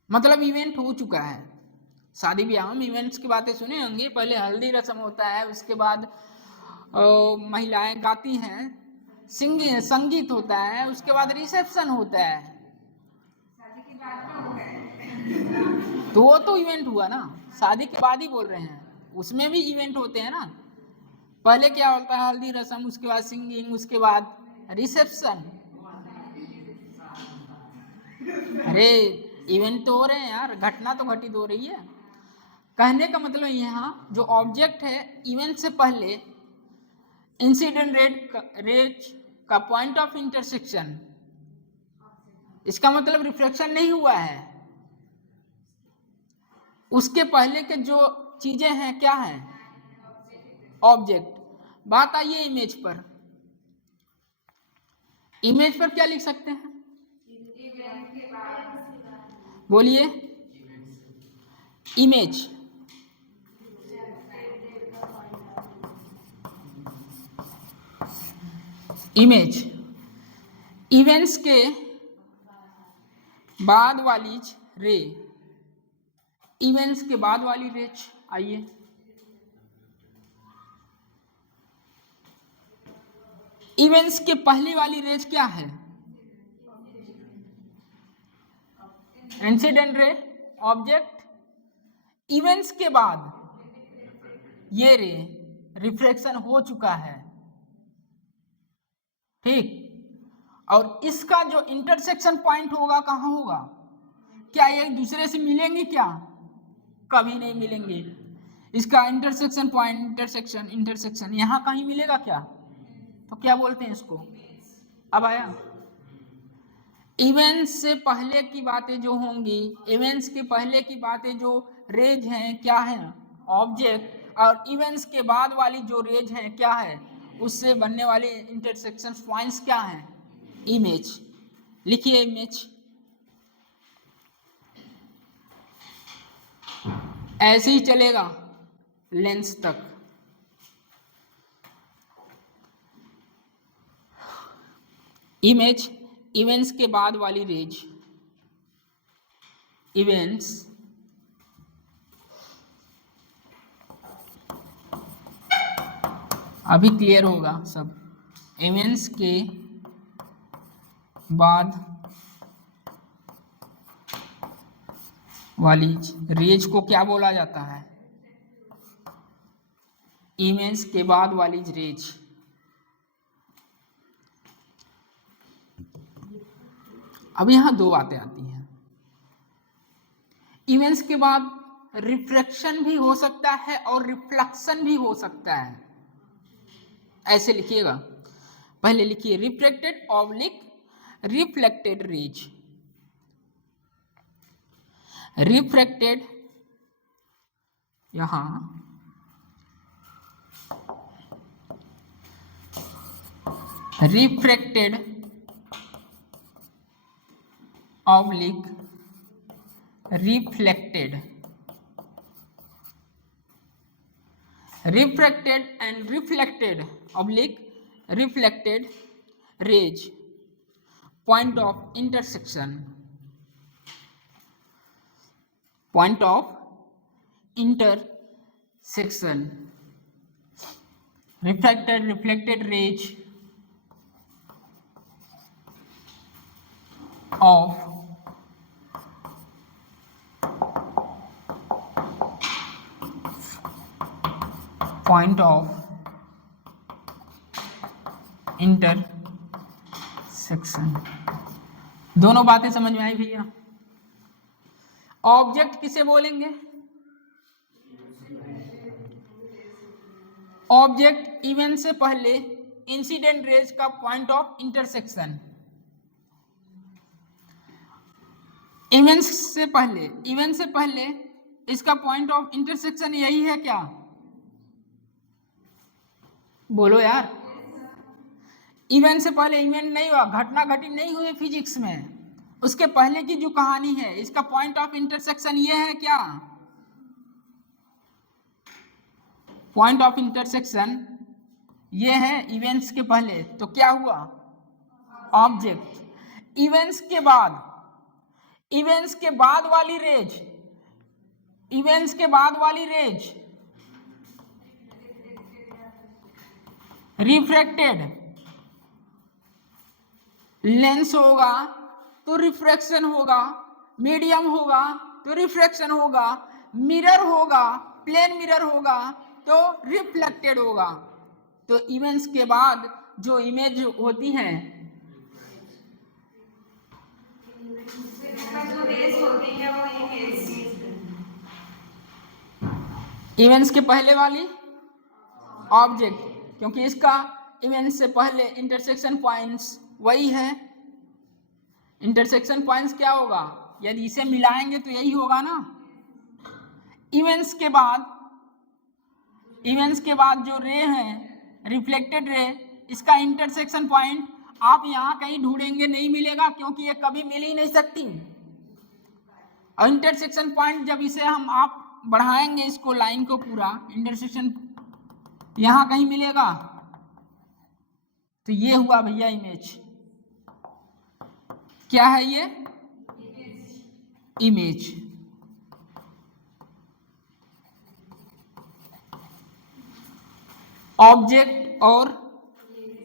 मतलब इवेंट हो चुका है। शादी ब्याह में इवेंट्स की बातें सुने होंगे, पहले हल्दी रस्म होता है, उसके बाद महिलाएं गाती हैं, संगीत होता है, उसके बाद रिसेप्शन होता है, शादी के बाद का हो गया। तो वो तो इवेंट हुआ ना, शादी के बाद ही बोल रहे हैं, उसमें भी इवेंट होते हैं ना। पहले क्या होता है? हल्दी रस्म, उसके बाद सिंगिंग, उसके बाद रिसेप्शन। अरे इवेंट तो हो रहे हैं यार, घटना तो घटित हो रही है। कहने का मतलब यहाँ जो ऑब्जेक्ट है इवेंट से पहले इंसिडेंट रेट का पॉइंट ऑफ इंटरसेक्शन, इसका मतलब रिफ्लेक्शन नहीं हुआ है। उसके पहले के जो चीजें हैं क्या है? ऑब्जेक्ट। बात आइए इमेज पर। इमेज पर क्या लिख सकते हैं? बोलिए। इमेज इमेज इवेंट्स के बाद वाली रे, इवेंट्स के बाद वाली रेज। आइए इवेंट्स के पहली वाली रेज क्या है? Incident ray, object. इवेंट्स के बाद ये रे रिफ्लेक्शन हो चुका है, ठीक। और इसका जो इंटरसेक्शन पॉइंट होगा कहाँ होगा? क्या ये एक दूसरे से मिलेंगे? क्या कभी नहीं मिलेंगे। इसका इंटरसेक्शन पॉइंट, इंटरसेक्शन यहाँ कहीं मिलेगा क्या? तो क्या बोलते हैं इसको? अब आया। इवेंट्स से पहले की बातें जो होंगी, इवेंट्स के पहले की बातें जो रेज हैं क्या है? ऑब्जेक्ट। और इवेंट्स के बाद वाली जो रेज हैं क्या है? उससे बनने वाले इंटरसेक्शन पॉइंट्स क्या हैं? इमेज। लिखिए इमेज। ऐसे ही चलेगा लेंस तक। इमेज इवेंट्स के बाद वाली रेज, इवेंट्स अभी क्लियर होगा सब। इवेंट्स के बाद वाली रेज को क्या बोला जाता है? इवेंट्स के बाद वाली रेज। अब यहां दो बातें आती हैं। इवेंट्स के बाद रिफ्लेक्शन भी हो सकता है और रिफ्लेक्शन भी हो सकता है। ऐसे लिखिएगा। पहले लिखिए reflected oblique reflected rays. Reflected यहां, reflected oblique reflected, refracted and reflected oblique reflected rays, point of intersection, point of intersection, reflected rays of point of intersection. दोनों बातें समझ में आई भैया? ऑब्जेक्ट किसे बोलेंगे? ऑब्जेक्ट इवेंट से पहले इंसिडेंट रेज का पॉइंट ऑफ इंटरसेक्शन। इवेंट से पहले इसका पॉइंट ऑफ इंटरसेक्शन यही है क्या? बोलो यार। इवेंट से पहले इवेंट नहीं हुआ, घटना घटित नहीं हुई फिजिक्स में। उसके पहले की जो कहानी है, इसका पॉइंट ऑफ इंटरसेक्शन ये है क्या? पॉइंट ऑफ इंटरसेक्शन ये है इवेंट्स के पहले। तो क्या हुआ? ऑब्जेक्ट। इवेंट्स के बाद वाली रेज, इवेंट्स के बाद वाली रेज रिफ्रैक्टेड, लेंस होगा तो रिफ्रैक्शन होगा, मीडियम होगा तो रिफ्रैक्शन होगा, मिरर होगा, प्लेन मिरर होगा तो रिफ्लेक्टेड होगा। तो इवेंट्स के बाद जो इमेज होती है, जो रेस होती है वो इमेज, इवेंट्स के पहले वाली ऑब्जेक्ट, क्योंकि इसका इवेंट से पहले इंटरसेक्शन पॉइंट्स वही है। इंटरसेक्शन पॉइंट्स क्या होगा? यदि इसे मिलाएंगे तो यही होगा ना। इवेंट्स के बाद जो रे है, रिफ्लेक्टेड रे, इसका इंटरसेक्शन पॉइंट आप यहाँ कहीं ढूंढेंगे नहीं मिलेगा, क्योंकि ये कभी मिल ही नहीं सकती। और इंटरसेक्शन पॉइंट जब इसे आप बढ़ाएंगे, इसको लाइन को पूरा, इंटरसेक्शन यहाँ कहीं मिलेगा। तो ये हुआ भैया इमेज। क्या है ये? इमेज। ऑब्जेक्ट और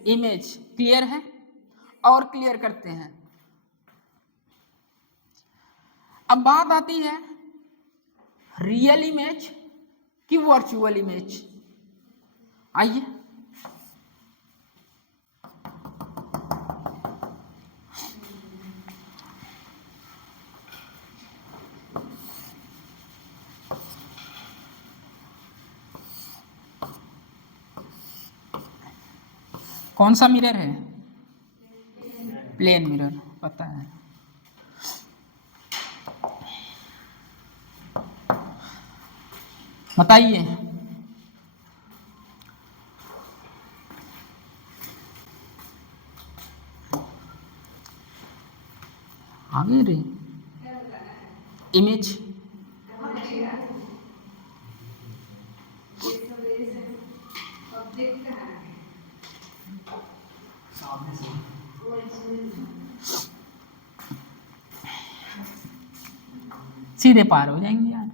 इमेज क्लियर है? और क्लियर करते हैं। अब बात आती है रियल इमेज की वर्चुअल इमेज। आइए, कौन सा मिरर है? प्लेन मिरर, पता है। बताइए, आगे रे इमेज सीधे पार हो जाएंगे यार।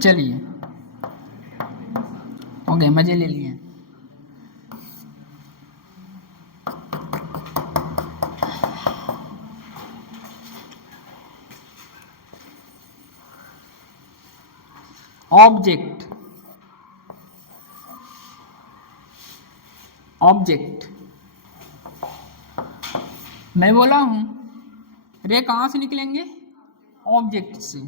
चलिए, हो गए, मजे ले लिए। ऑब्जेक्ट मैं बोला हूं, रे कहां से निकलेंगे? ऑब्जेक्ट से।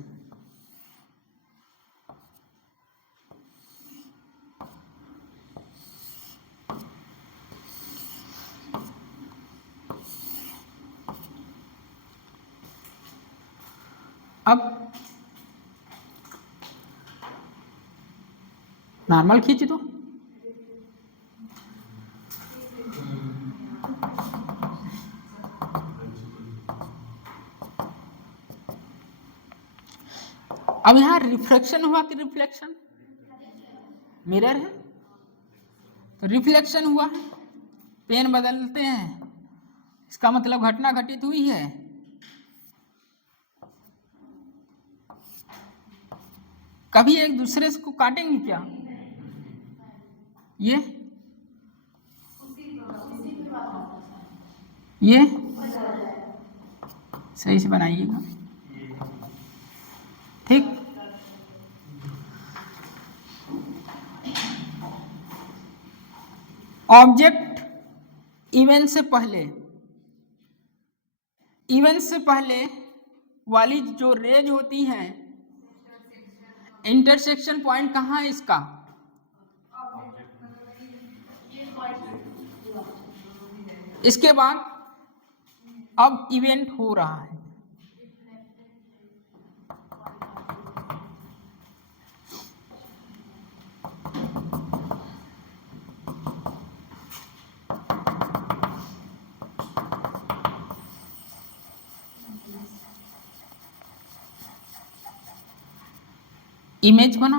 अब नॉर्मल खींच दो। अब यहां रिफ्लेक्शन हुआ कि रिफ्लेक्शन? मिरर है तो रिफ्लेक्शन हुआ है, पेन बदलते हैं, इसका मतलब घटना घटित हुई है। कभी एक दूसरे को काटेंगे क्या? ये सही से बनाइएगा, ठीक। ऑब्जेक्ट इवेंट से पहले वाली जो रेज होती है, इंटरसेक्शन पॉइंट कहाँ है इसका? इसके बाद अब इवेंट हो रहा है। इमेज बना,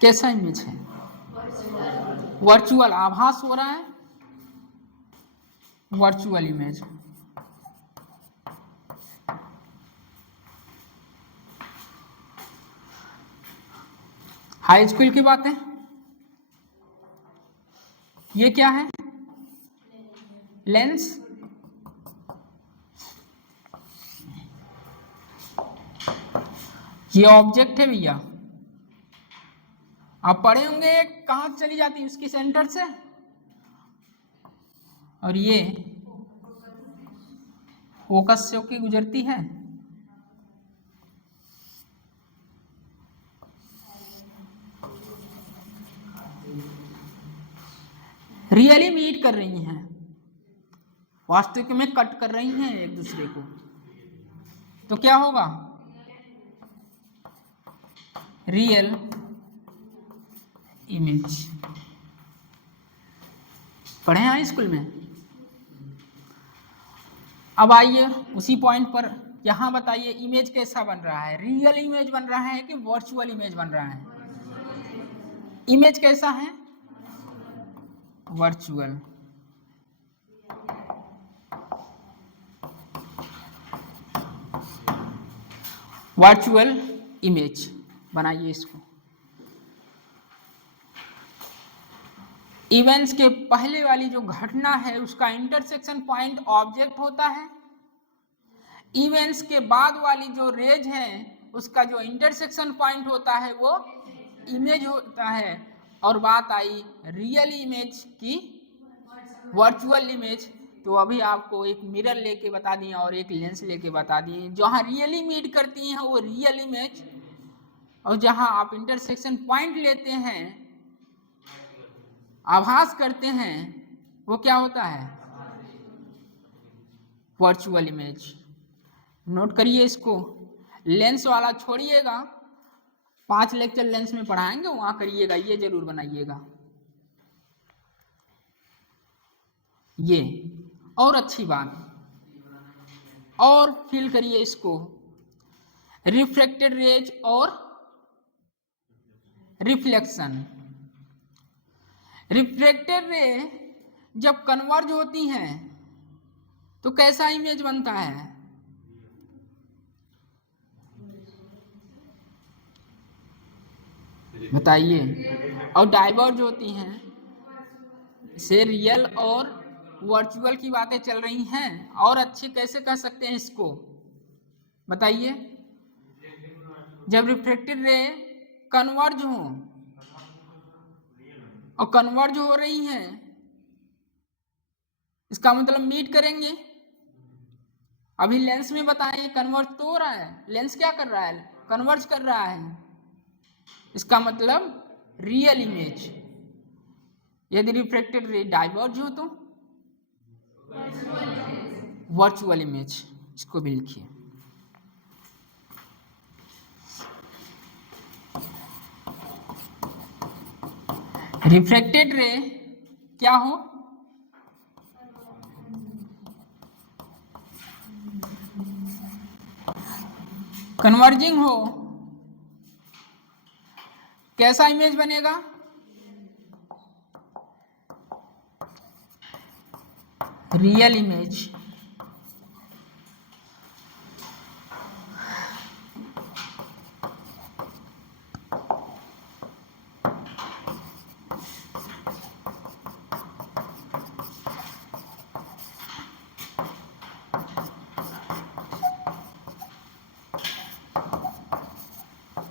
कैसा इमेज है? वर्चुअल, आभास हो रहा है, वर्चुअल इमेज। हाई स्कूल की बातें, ये क्या है? लेंस। ये ऑब्जेक्ट है भैया, आप पढ़े होंगे कहां चली जाती है उसकी सेंटर से, और ये फोकस से होके गुजरती है। रियली मीट कर रही हैं, वास्तविक में कट कर रही हैं एक दूसरे को, तो क्या होगा? Real image. पढ़े हैं स्कूल में? अब आइए उसी पॉइंट पर, यहां बताइए इमेज कैसा बन रहा है? रियल इमेज बन रहा है कि वर्चुअल इमेज बन रहा है? इमेज कैसा है? वर्चुअल। वर्चुअल इमेज बनाइए इसको। इवेंट्स के पहले वाली जो घटना है उसका इंटरसेक्शन पॉइंट ऑब्जेक्ट होता है। इवेंट्स के बाद वाली जो रेज है उसका जो इंटरसेक्शन पॉइंट होता है वो इमेज होता है। और बात आई रियल इमेज की वर्चुअल इमेज, तो अभी आपको एक मिरर लेके बता दिए और एक लेंस लेके बता दिए। जहां रियली मीट करती हैं वो रियल इमेज, और जहां आप इंटरसेक्शन पॉइंट लेते हैं, आभास करते हैं, वो क्या होता है? Virtual image. नोट करिए इसको, लेंस वाला छोड़िएगा, 5 लेक्चर लेंस में पढ़ाएंगे वहां करिएगा, ये जरूर बनाइएगा। ये और अच्छी बात, और फील करिए इसको, रिफ्लेक्टेड रेज और रिफ्लेक्शन। रिफ्लेक्टेड रे जब कन्वर्ज होती हैं तो कैसा इमेज बनता है? बताइए। और डाइवर्ज होती हैं, से रियल और वर्चुअल की बातें चल रही हैं, और अच्छे कैसे कह सकते हैं इसको? बताइए। जब रिफ्लेक्टेड रे कन्वर्ज हो, और कन्वर्ज हो रही हैं, इसका मतलब मीट करेंगे। अभी लेंस में बताएं कन्वर्ज तो हो रहा है, लेंस क्या कर रहा है? कन्वर्ज कर रहा है, इसका मतलब रियल इमेज। यदि रिफ्लेक्टेड रे डाइवर्ज हो तो वर्चुअल इमेज। इसको भी लिखिए। रिफ्लेक्टेड रे क्या हो? कन्वर्जिंग हो, कैसा इमेज बनेगा? Real image.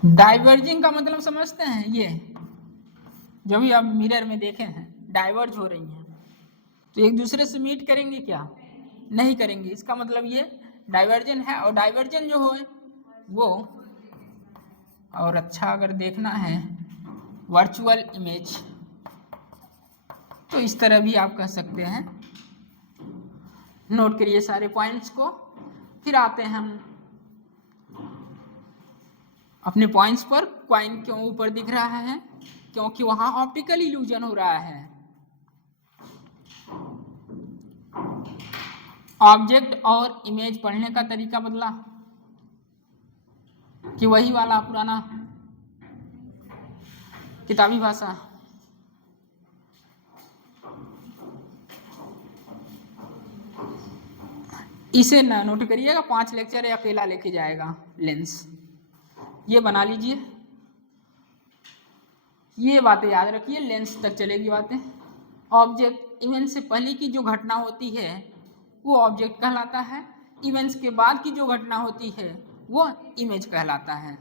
डाइवर्जिंग का मतलब समझते हैं? ये जो भी आप मिरर में देखे हैं, डाइवर्ज हो रही हैं, तो एक दूसरे से मीट करेंगे क्या? नहीं करेंगे। इसका मतलब ये डाइवर्जन है। और डाइवर्जन जो हो वो, और अच्छा अगर देखना है वर्चुअल इमेज, तो इस तरह भी आप कह सकते हैं। नोट करिए सारे पॉइंट्स को। फिर आते हैं हम अपने पॉइंट्स पर। कॉइन क्यों ऊपर दिख रहा है? क्योंकि वहां ऑप्टिकल इल्यूजन हो रहा है। ऑब्जेक्ट और इमेज पढ़ने का तरीका बदला कि वही वाला पुराना किताबी भाषा? इसे ना नोट करिएगा, 5 लेक्चर अकेला लेके जाएगा लेंस। ये बना लीजिए, ये बातें याद रखिए, लेंस तक चलेगी बातें। ऑब्जेक्ट इवेंट से पहले की जो घटना होती है वो ऑब्जेक्ट कहलाता है। इवेंट्स के बाद की जो घटना होती है वो इमेज कहलाता है।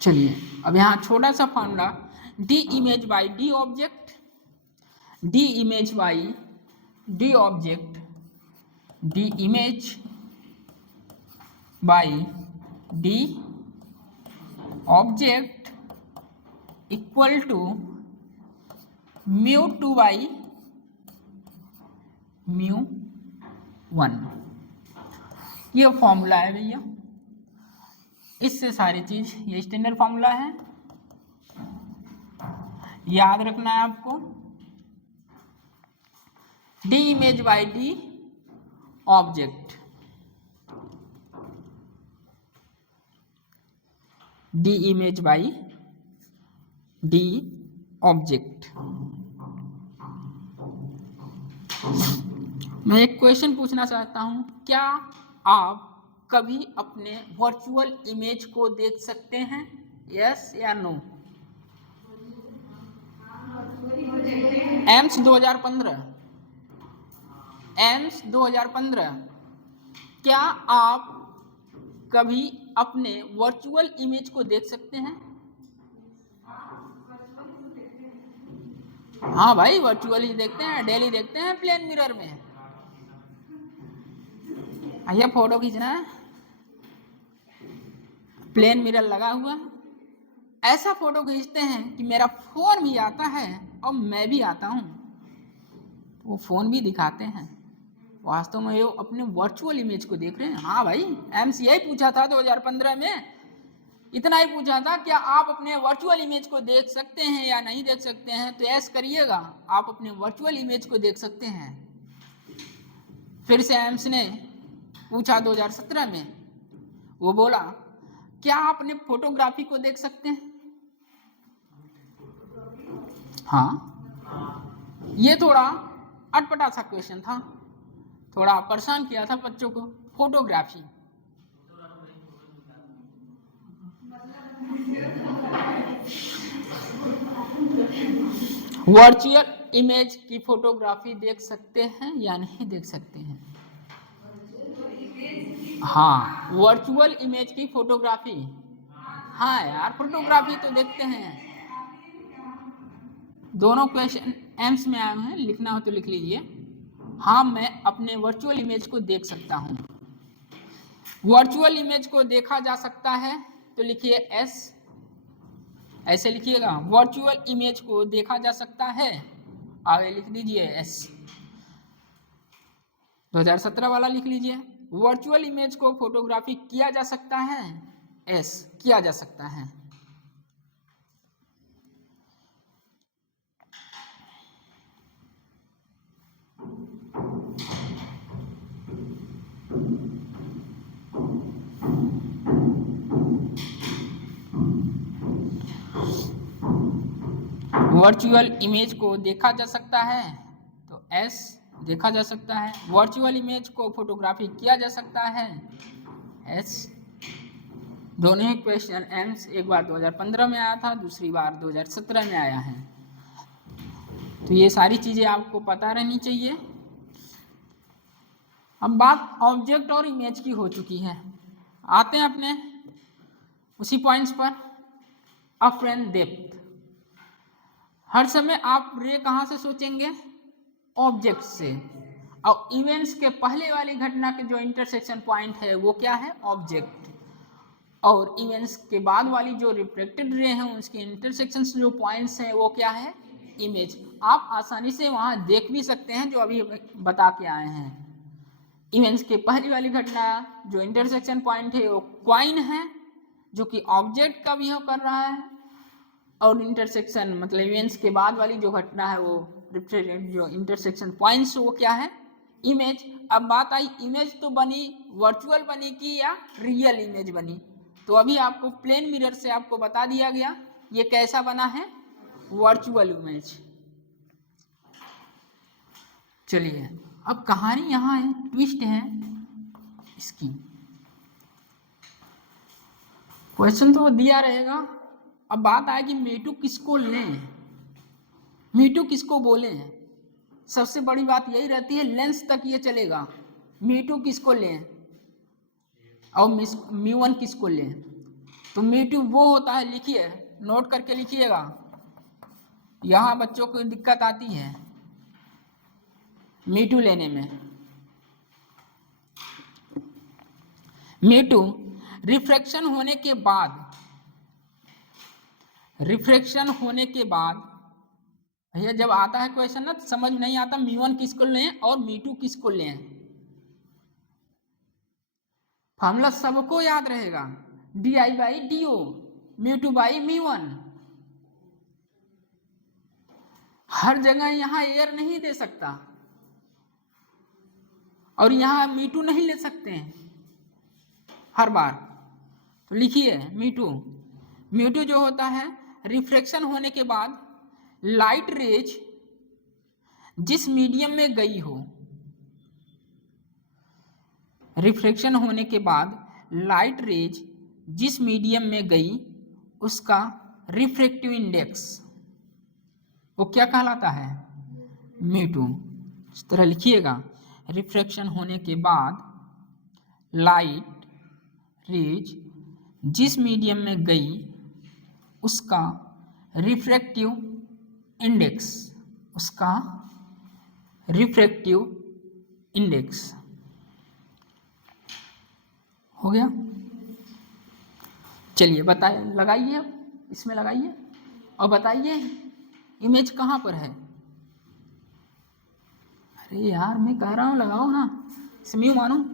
चलिए अब यहाँ छोटा सा formula, d image by d object, d image by d object, d image by d object equal to μ2 by μ1। ये फॉर्मूला है भैया, इससे सारी चीज, ये स्टैंडर्ड फॉर्मूला है, याद रखना है आपको। D image by d object, d image by d object. मैं एक क्वेश्चन पूछना चाहता हूं, क्या आप कभी अपने वर्चुअल इमेज को देख सकते हैं? यस या नो? एम्स 2015, एम्स 2015, क्या आप कभी अपने वर्चुअल इमेज को देख सकते हैं? हाँ भाई, वर्चुअली देखते हैं, डेली देखते हैं प्लेन मिरर में। आइए फोटो खींचना है, प्लेन मिरर लगा हुआ है, ऐसा फोटो खींचते हैं कि मेरा फोन भी आता है और मैं भी आता हूँ, तो वो फोन भी दिखाते हैं। वास्तव में वो अपने वर्चुअल इमेज को देख रहे हैं। हाँ भाई, एम्स यही पूछा था 2015 में, इतना ही पूछा था, क्या आप अपने वर्चुअल इमेज को देख सकते हैं या नहीं देख सकते हैं? तो यस करिएगा, आप अपने वर्चुअल इमेज को देख सकते हैं। फिर से एम्स ने पूछा 2017 में, वो बोला क्या आप अपने फोटोग्राफी को देख सकते हैं? हाँ, ये थोड़ा अटपटा सा क्वेश्चन था, थोड़ा परेशान किया था बच्चों को। फोटोग्राफी वर्चुअल इमेज की फोटोग्राफी देख सकते हैं या नहीं देख सकते हैं? हाँ, वर्चुअल इमेज की फोटोग्राफी, हाँ यार, फोटोग्राफी तो देखते हैं। दोनों क्वेश्चन एम्स में आए हैं, लिखना हो तो लिख लीजिए। हाँ, मैं अपने वर्चुअल इमेज को देख सकता हूँ। वर्चुअल इमेज को देखा जा सकता है तो लिखिए एस, ऐसे लिखिएगा, वर्चुअल इमेज को देखा जा सकता है, आगे लिख दीजिए एस। 2017 वाला लिख लीजिए, वर्चुअल इमेज को फोटोग्राफी किया जा सकता है, एस, किया जा सकता है। वर्चुअल इमेज को देखा जा सकता है तो एस, देखा जा सकता है। वर्चुअल इमेज को फोटोग्राफी किया जा सकता है, एस। दोनों ही क्वेश्चन एम्स एक बार 2015 में आया था, दूसरी बार 2017 में आया है, तो ये सारी चीजें आपको पता रहनी चाहिए। अब बात ऑब्जेक्ट और इमेज की हो चुकी है, आते हैं अपने उसी पॉइंट्स पर। अप एंड डेप्थ, हर समय आप रे कहाँ से सोचेंगे? ऑब्जेक्ट से। और इवेंट्स के पहले वाली घटना के जो इंटरसेक्शन पॉइंट है वो क्या है, ऑब्जेक्ट, और इवेंट्स के बाद वाली जो रिफ्लेक्टेड रे हैं उसके इंटरसेक्शन जो पॉइंट्स हैं वो क्या है, इमेज। आप आसानी से वहाँ देख भी सकते हैं जो अभी बता के आए हैं। इवेंट्स के पहली वाली घटना जो इंटरसेक्शन पॉइंट है वो कॉइन है जो कि ऑब्जेक्ट का बिहेव कर रहा है, और इंटरसेक्शन मतलब इवेंट्स के बाद वाली जो घटना है वो रिफ्लेक्टेड जो इंटरसेक्शन पॉइंट्स वो क्या है, इमेज। अब बात आई इमेज तो बनी वर्चुअल बनी कि या रियल इमेज बनी, तो अभी आपको प्लेन मिरर से आपको बता दिया गया ये कैसा बना है, वर्चुअल इमेज। चलिए अब कहानी यहाँ है, ट्विस्ट है इसकी। क्वेश्चन तो दिया रहेगा, अब बात आएगी मीटू किसको लें, मीटू किसको बोलें। सबसे बड़ी बात यही रहती है लेंस तक ये चलेगा, मीटू किसको लें और म्यू1 किसको लें। तो मीटू वो होता है, लिखिए नोट करके लिखिएगा, यहाँ बच्चों को दिक्कत आती है मीटू लेने में। मीटू रिफ्रैक्शन होने के बाद, रिफ्रैक्शन होने के बाद भैया जब आता है क्वेश्चन ना तो समझ नहीं आता म्यू1 किसको लें और मीटू किसको लें। फॉर्मूला सबको याद रहेगा, di/do μ2/μ1। हर जगह यहाँ एयर नहीं दे सकता और यहाँ मीटू नहीं ले सकते हैं हर बार। तो लिखिए मीटू जो होता है रिफ्रैक्शन होने के बाद लाइट रेज जिस मीडियम में गई हो, रिफ्रैक्शन होने के बाद लाइट रेज जिस मीडियम में गई उसका रिफ्रैक्टिव इंडेक्स वो क्या कहलाता है, मीटू। इस तरह लिखिएगा, रिफ्रैक्शन होने के बाद लाइट रेज जिस मीडियम में गई उसका रिफ्रैक्टिव इंडेक्स, उसका रिफ्रैक्टिव इंडेक्स हो गया। चलिए बताइए, लगाइए इसमें लगाइए और बताइए इमेज कहाँ पर है। अरे यार मैं कह रहा हूँ लगाओ ना, इसे म्यू मानो,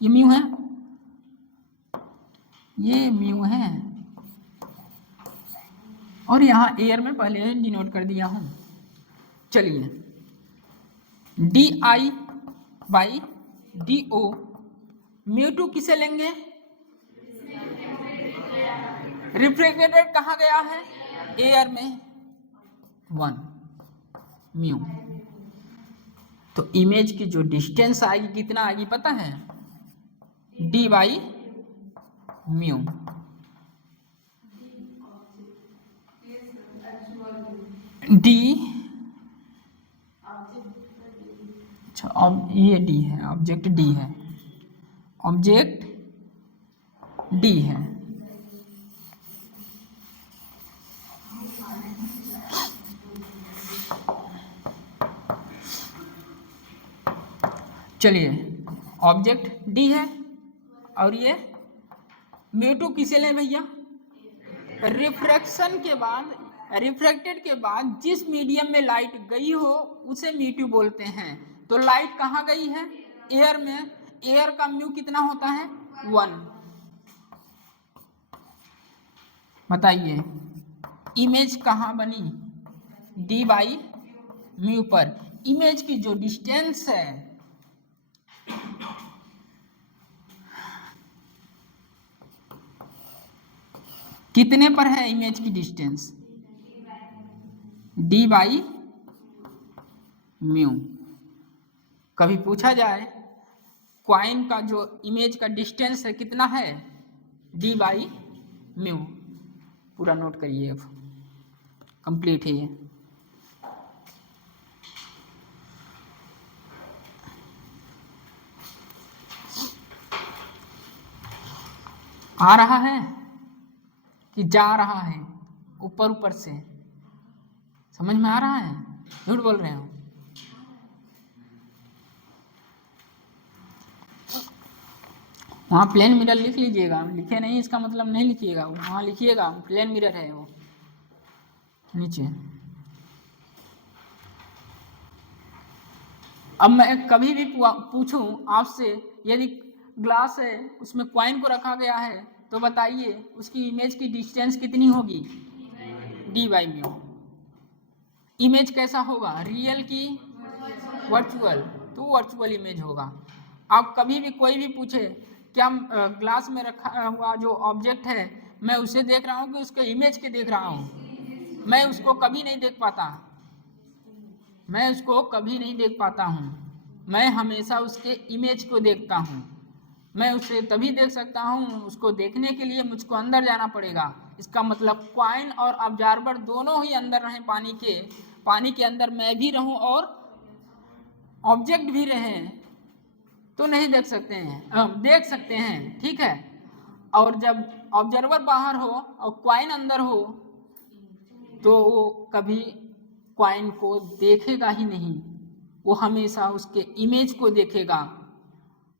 ये म्यू है, ये म्यू है और यहाँ एयर में पहले डिनोट कर दिया हूँ। चलिए di/do म्यू2 किसे लेंगे, रिफ्रैक्टेड कहाँ गया है, एयर में 1 म्यू। तो इमेज की जो डिस्टेंस आएगी कितना आएगी पता है, d/μ। d अच्छा ये d है, ऑब्जेक्ट d है, ऑब्जेक्ट d है। चलिए ऑब्जेक्ट d है और ये म्यू2 किसे लें भैया, रिफ्रैक्शन के बाद, रिफ्रैक्टेड के बाद जिस मीडियम में लाइट गई हो उसे म्यू2 बोलते हैं। तो लाइट कहाँ गई है, एयर में, एयर का म्यू कितना होता है 1। बताइए इमेज कहाँ बनी, d/μ पर। इमेज की जो डिस्टेंस है कितने पर है, इमेज की डिस्टेंस d/μ। कभी पूछा जाए कॉइन का जो इमेज का डिस्टेंस है कितना है, d/μ। पूरा नोट करिए, अब कंप्लीट है ये। आ रहा है कि जा रहा है, ऊपर ऊपर से समझ में आ रहा है, झूठ बोल रहे हो। वहाँ प्लेन मिरर लिख लीजिएगा, लिखे नहीं इसका मतलब नहीं लिखिएगा, वहाँ लिखिएगा प्लेन मिरर है वो नीचे। अब मैं कभी भी पूछूं आपसे, यदि ग्लास है उसमें कॉइन को रखा गया है, तो बताइए उसकी इमेज की डिस्टेंस कितनी होगी, d/μ। इमेज कैसा होगा, रियल की वर्चुअल, तो वर्चुअल इमेज होगा। आप कभी भी कोई भी पूछे क्या ग्लास में रखा हुआ जो ऑब्जेक्ट है मैं उसे देख रहा हूँ कि उसके इमेज के देख रहा हूँ, मैं उसको कभी नहीं देख पाता, मैं उसको कभी नहीं देख पाता हूँ, मैं हमेशा उसके इमेज को देखता हूँ। मैं उसे तभी देख सकता हूँ, उसको देखने के लिए मुझको अंदर जाना पड़ेगा। इसका मतलब कॉइन और ऑब्जर्वर दोनों ही अंदर रहें पानी के अंदर मैं भी रहूँ और ऑब्जेक्ट भी रहे तो नहीं देख सकते हैं, देख सकते हैं, ठीक है। और जब ऑब्जर्वर बाहर हो और कॉइन अंदर हो तो वो कभी कॉइन को देखेगा ही नहीं, वो हमेशा उसके इमेज को देखेगा।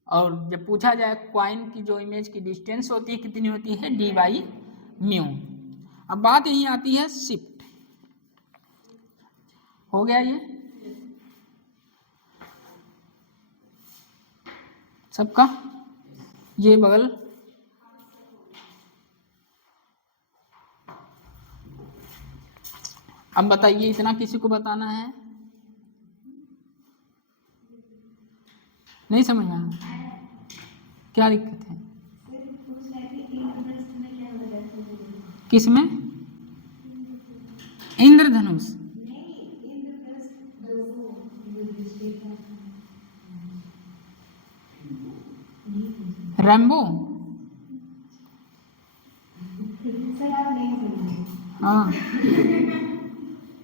और जब पूछा जाए कॉइन की जो इमेज की डिस्टेंस होती है कितनी होती है, d/μ। अब बात यही आती है शिफ्ट। हो गया ये सबका, ये बगल अब बताइए इतना किसी को बताना है, नहीं समझ में आया, क्या दिक्कत है किसमें, इंद्रधनुष, रैम्बो, हाँ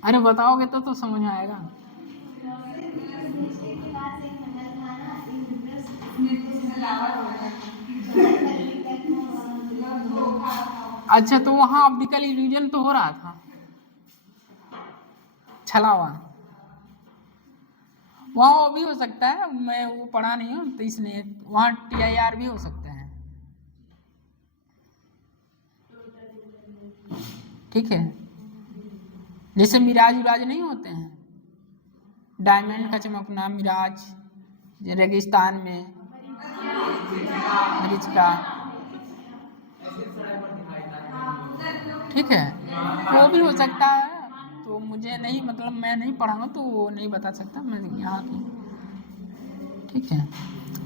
अरे बताओगे तो समझ में आएगा। अच्छा तो वहाँ ऑप्टिकल इल्यूजन तो हो रहा था, छलावा, वहाँ वो भी हो सकता है, मैं वो पढ़ा नहीं हूँ तो इसलिए वहाँ TIR भी हो सकता है, ठीक है। जैसे मिराज विराज नहीं होते हैं, डायमंड का चमकना मिराज, रेगिस्तान में मरीच का, ठीक है, वो भी हो सकता है। तो मुझे नहीं मतलब मैं नहीं पढ़ा हूँ तो वो नहीं बता सकता मैं यहाँ की, ठीक है।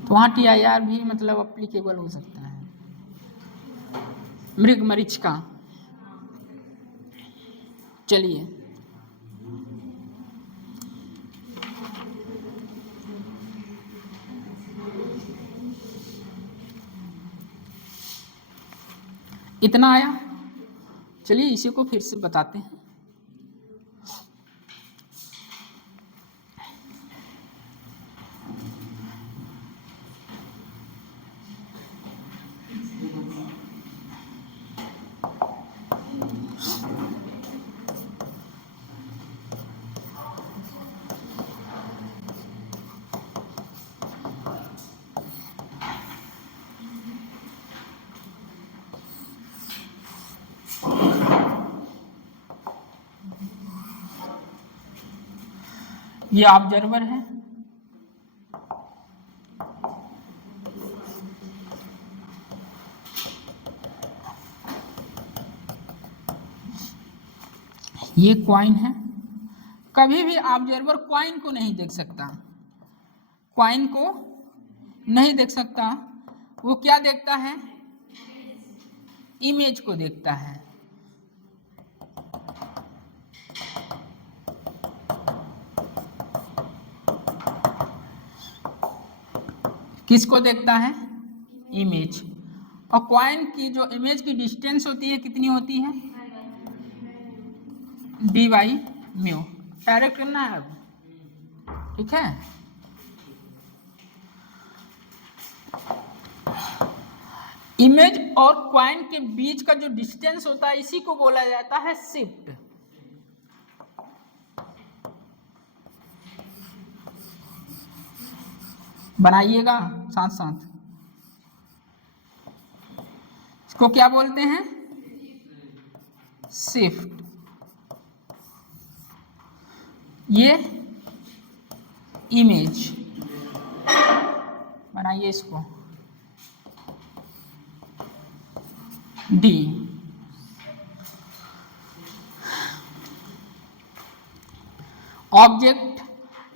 तो वहाँ TIR भी मतलब अप्लीकेबल हो सकता है। मृग मरीच का, चलिए इतना आया, चलिए इसी को फिर से बताते हैं। ये ऑब्जर्वर है, ये कॉइन है। कभी भी ऑब्जर्वर कॉइन को नहीं देख सकता, कॉइन को नहीं देख सकता, वो क्या देखता है, इमेज को देखता है। किसको देखता है, इमेज। और कॉइन की जो इमेज की डिस्टेंस होती है कितनी होती है, d/μ। डायरेक्ट करना है अब, ठीक है। इमेज और कॉइन के बीच का जो डिस्टेंस होता है इसी को बोला जाता है शिफ्ट। बनाइएगा साथ साथ। इसको क्या बोलते हैं? शिफ्ट। ये इमेज, बनाइए इसको डी। ऑब्जेक्ट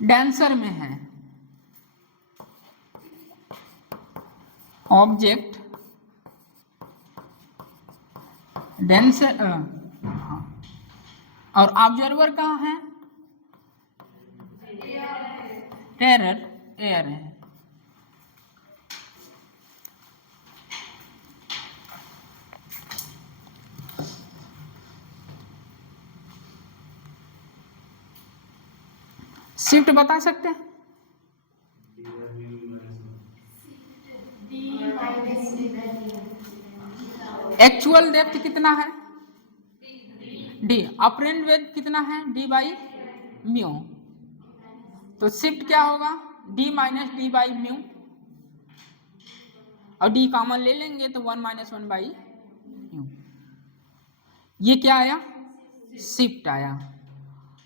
डेंसर में है, ऑब्जेक्ट डेंसर, और ऑब्जर्वर कहाँ है? टेरर एयर है। शिफ्ट बता सकते हैं? एक्चुअल डेप्थ कितना है? डी। अपरेंट वेट कितना है? D by mu. तो शिफ्ट क्या होगा? D minus D by mu, और डी कॉमन ले लेंगे तो 1 माइनस 1 बाई म्यू। ये क्या आया? शिफ्ट आया।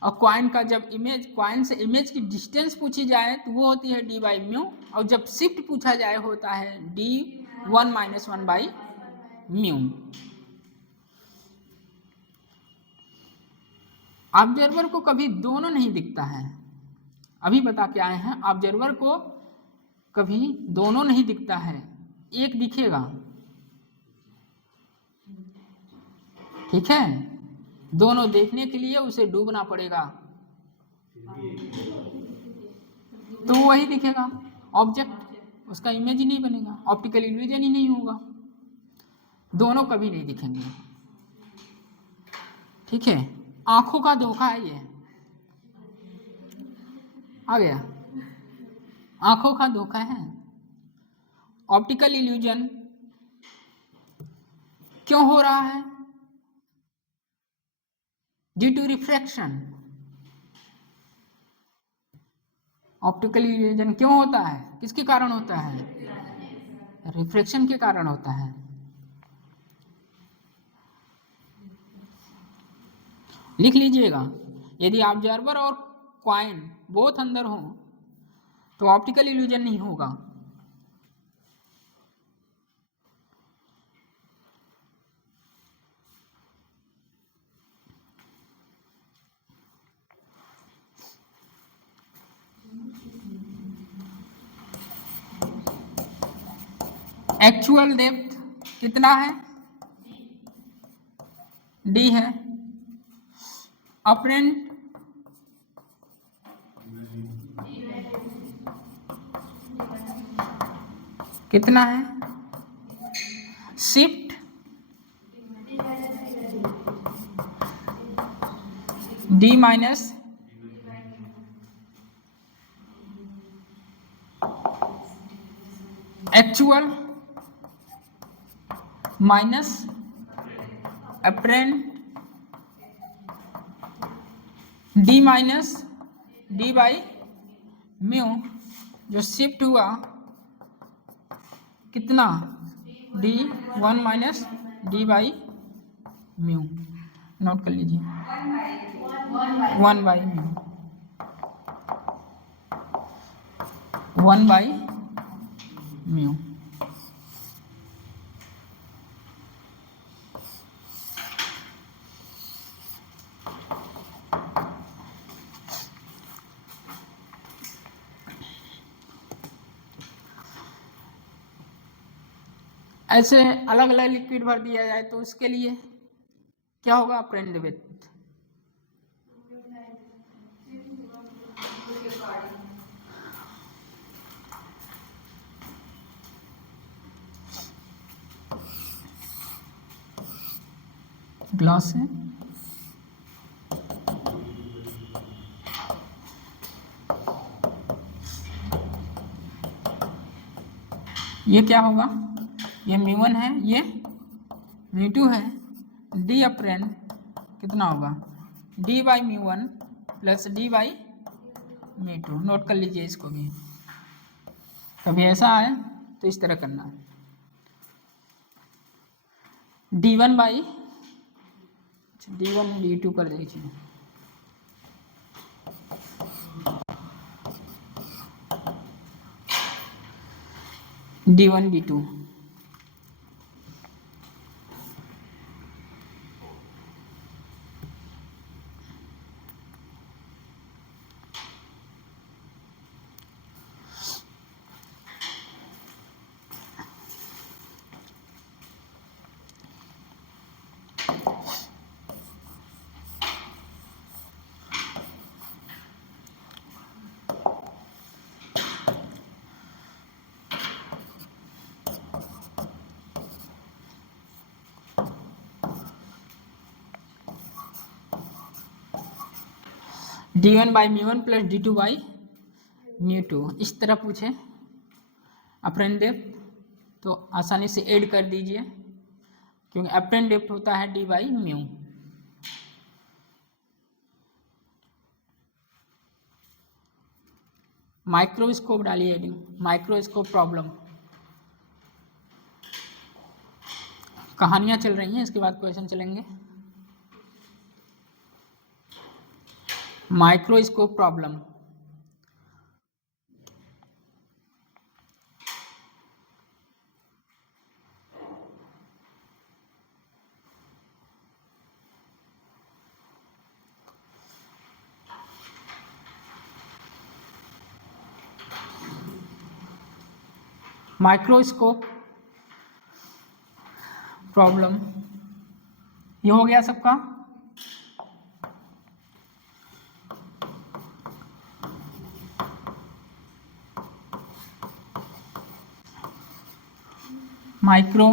और क्वाइन का जब इमेज, क्वाइन से इमेज की डिस्टेंस पूछी जाए तो वो होती है डी बाई म्यू, और जब शिफ्ट पूछा जाए होता है D 1 minus 1 by mu. Observer को कभी दोनों नहीं दिखता है, अभी बता के आए हैं। ऑब्जर्वर को कभी दोनों नहीं दिखता है, एक दिखेगा, ठीक है? दोनों देखने के लिए उसे डूबना पड़ेगा तो वही दिखेगा ऑब्जेक्ट, उसका इमेज ही नहीं बनेगा, ऑप्टिकल इल्यूजन ही नहीं होगा, दोनों कभी नहीं दिखेंगे, ठीक है? आंखों का धोखा है ये, आ गया? आंखों का धोखा है। ऑप्टिकल इल्यूजन क्यों हो रहा है? Due to refraction. Optical illusion क्यों होता है? किसके कारण होता है? रिफ्रैक्शन के कारण होता है। लिख लीजिएगा, यदि ऑब्जर्वर और क्वाइन बोथ अंदर हो तो ऑप्टिकल इल्यूजन नहीं होगा। एक्चुअल डेप्थ कितना है? डी है। अपरेंट कितना है? Shift D minus actual minus apparent D minus D by mu, जो शिफ्ट हुआ कितना? D 1 minus D by mu. Note कर लीजिए, 1 बाई म्यू, 1 बाई म्यू। ऐसे अलग अलग लिक्विड भर दिया जाए तो उसके लिए क्या होगा? Apparent depth. ग्लास है, ये क्या होगा? ये म्यू1 है, ये म्यू2 है। डी अपरेंट कितना होगा? डी बाई म्यू1 प्लस डी बाई म्यू2। नोट कर लीजिए इसको भी, कभी ऐसा आए तो इस तरह करना है। D1 बाई D1 D2 कर दीजिए। D1 D2 D1 by μ1 plus D2 by μ2 इस तरह पूछे अपरेंट डेप्थ तो आसानी से ऐड कर दीजिए, क्योंकि अपरेंट डेप्थ होता है D बाई म्यू। माइक्रोस्कोप डालिए, माइक्रोस्कोप प्रॉब्लम। कहानियाँ चल रही हैं, इसके बाद क्वेश्चन चलेंगे। Microscope problem. माइक्रोस्कोप प्रॉब्लम ये हो गया सबका। माइक्रो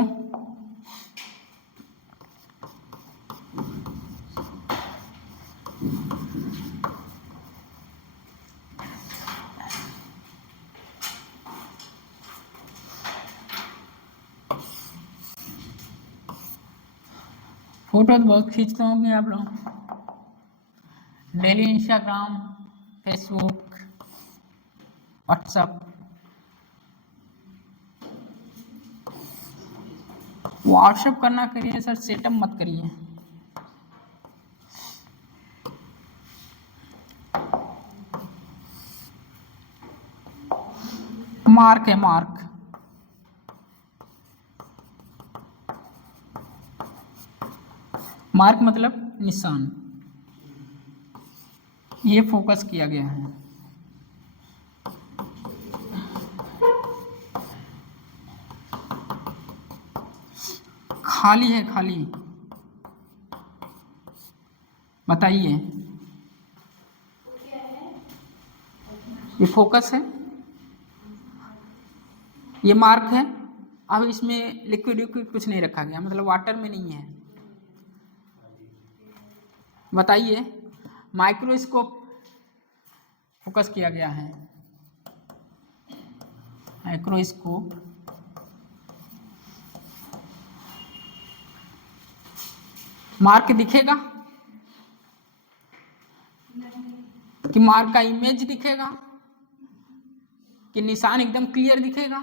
फोटो तो बहुत खींचते होंगे आप लोग, daily Instagram, Facebook, WhatsApp. WhatsApp करना करिए सर, सेटअप मत करिए। मार्क है, मार्क। मार्क मतलब निशान। ये फोकस किया गया है। खाली है, खाली। बताइए, ये फोकस है, ये मार्क है। अब इसमें लिक्विड विक्विड कुछ नहीं रखा गया, मतलब वाटर में नहीं है। बताइए, माइक्रोस्कोप फोकस किया गया है। माइक्रोस्कोप मार्क दिखेगा कि मार्क का इमेज दिखेगा कि निशान एकदम क्लियर दिखेगा?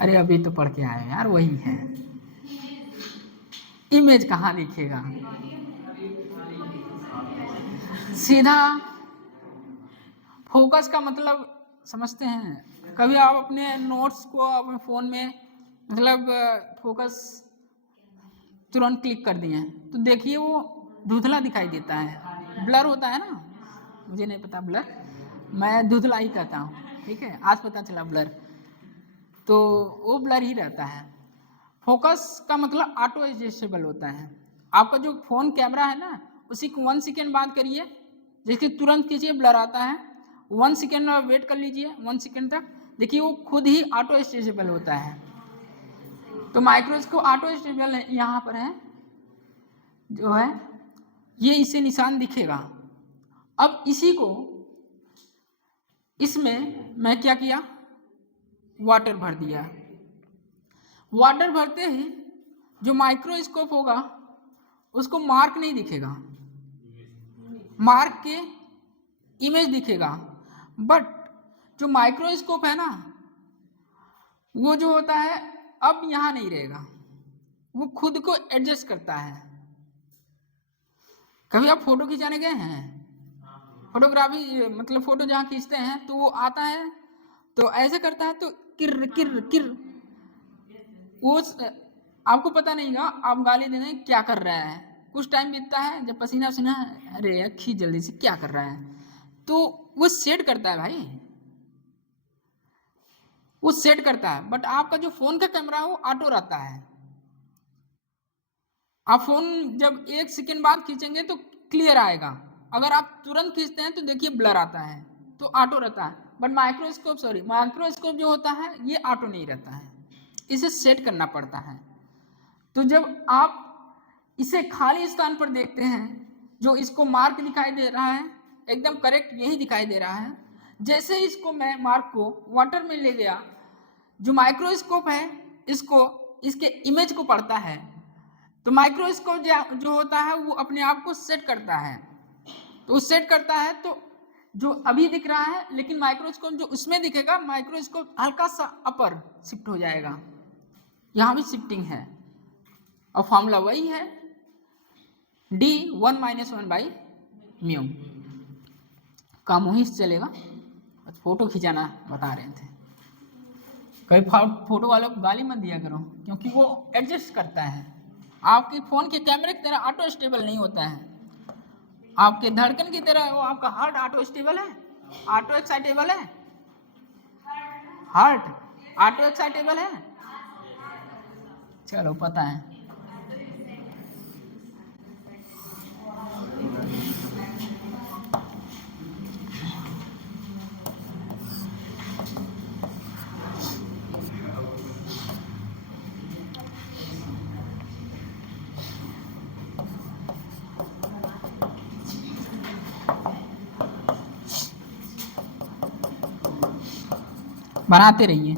अरे अभी तो पढ़ के आए यार, वही है। इमेज कहाँ दिखेगा? सीधा फोकस का मतलब समझते हैं? कभी आप अपने नोट्स को अपने फ़ोन में मतलब फोकस तुरंत क्लिक कर दिए हैं तो देखिए वो धुंधला दिखाई देता है, ब्लर होता है ना। मुझे नहीं पता ब्लर, मैं धुंधला ही कहता हूँ, ठीक है। आज पता चला ब्लर, तो वो ब्लर ही रहता है। फोकस का मतलब ऑटो एडजस्टेबल होता है। आपका जो फ़ोन कैमरा है ना, उसी को 1 सेकेंड बाद करिए, जैसे तुरंत कीजिए ब्लर आता है, 1 सेकेंड वेट कर लीजिए, 1 सेकेंड तक देखिए वो खुद ही ऑटो एडजस्टेबल होता है। तो माइक्रोस्कोप ऑटो एडजस्टेबल यहाँ पर है जो है, ये इसे निशान दिखेगा। अब इसी को इसमें मैं क्या किया, वाटर भर दिया। वाटर भरते ही जो माइक्रोस्कोप होगा उसको मार्क नहीं दिखेगा, मार्क के इमेज दिखेगा। बट जो माइक्रोस्कोप है ना, वो जो होता है अब यहाँ नहीं रहेगा, वो खुद को एडजस्ट करता है। कभी आप फोटो खिंचाने गए हैं, फोटोग्राफी मतलब फोटो जहाँ खींचते हैं तो वो आता है तो ऐसे करता है तो किर किर किर, वो आपको पता नहीं होगा, आप गाली देने क्या कर रहा है। कुछ टाइम बीतता है जब पसीना पसीना, अरे यार खींच जल्दी से, क्या कर रहा है, तो वो सेट करता है भाई, वो सेट करता है। बट आपका जो फोन का कैमरा है वो ऑटो रहता है। आप फोन जब 1 सेकेंड बाद खींचेंगे तो क्लियर आएगा, अगर आप तुरंत खींचते हैं तो देखिए ब्लर आता है, तो ऑटो रहता है। बट माइक्रोस्कोप जो होता है ये ऑटो नहीं रहता है, इसे सेट करना पड़ता है। तो जब आप इसे खाली स्थान पर देखते हैं, जो इसको मार्क दिखाई दे रहा है एकदम करेक्ट यही दिखाई दे रहा है। जैसे इसको मैं मार्क को वाटर में ले गया, जो माइक्रोस्कोप है इसको इसके इमेज को पढ़ता है, तो माइक्रोस्कोप जो होता है वो अपने आप को सेट करता है। तो सेट करता है तो जो अभी दिख रहा है, लेकिन माइक्रोस्कोप जो उसमें दिखेगा, माइक्रोस्कोप हल्का सा अपर शिफ्ट हो जाएगा, यहाँ भी शिफ्टिंग है। और फॉर्मूला वही है d1-1/μ। काम वहीं से चलेगा। फोटो खिंचाना बता रहे थे, कई फोटो वालों को गाली मत दिया करो, क्योंकि वो एडजस्ट करता है। आपके फ़ोन के कैमरे की तरह ऑटो स्टेबल नहीं होता है, आपके धड़कन की तरह वो आपका हार्ट ऑटो स्टेबल है, ऑटो एक्साइटेबल है, हार्ट ऑटो एक्साइटेबल है, चलो पता है। बनाते रहिए।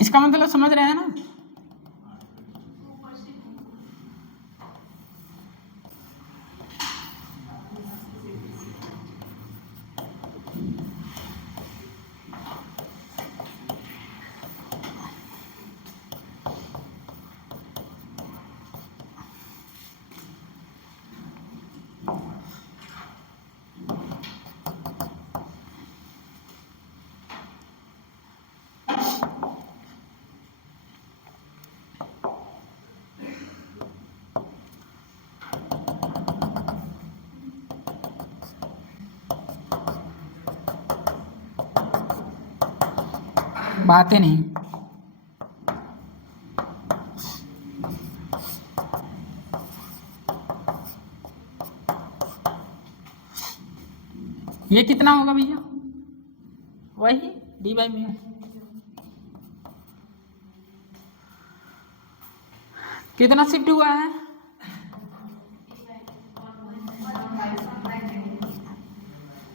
इसका मतलब समझ रहे हैं ना? बातें नहीं, ये कितना होगा भैया? वही d/μ। कितना शिफ्ट हुआ है?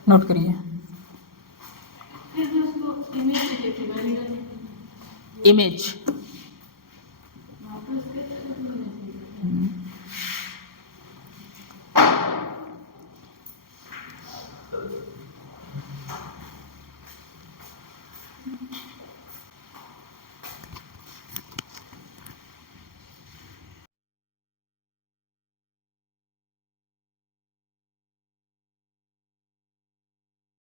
नोट करिए, इमेज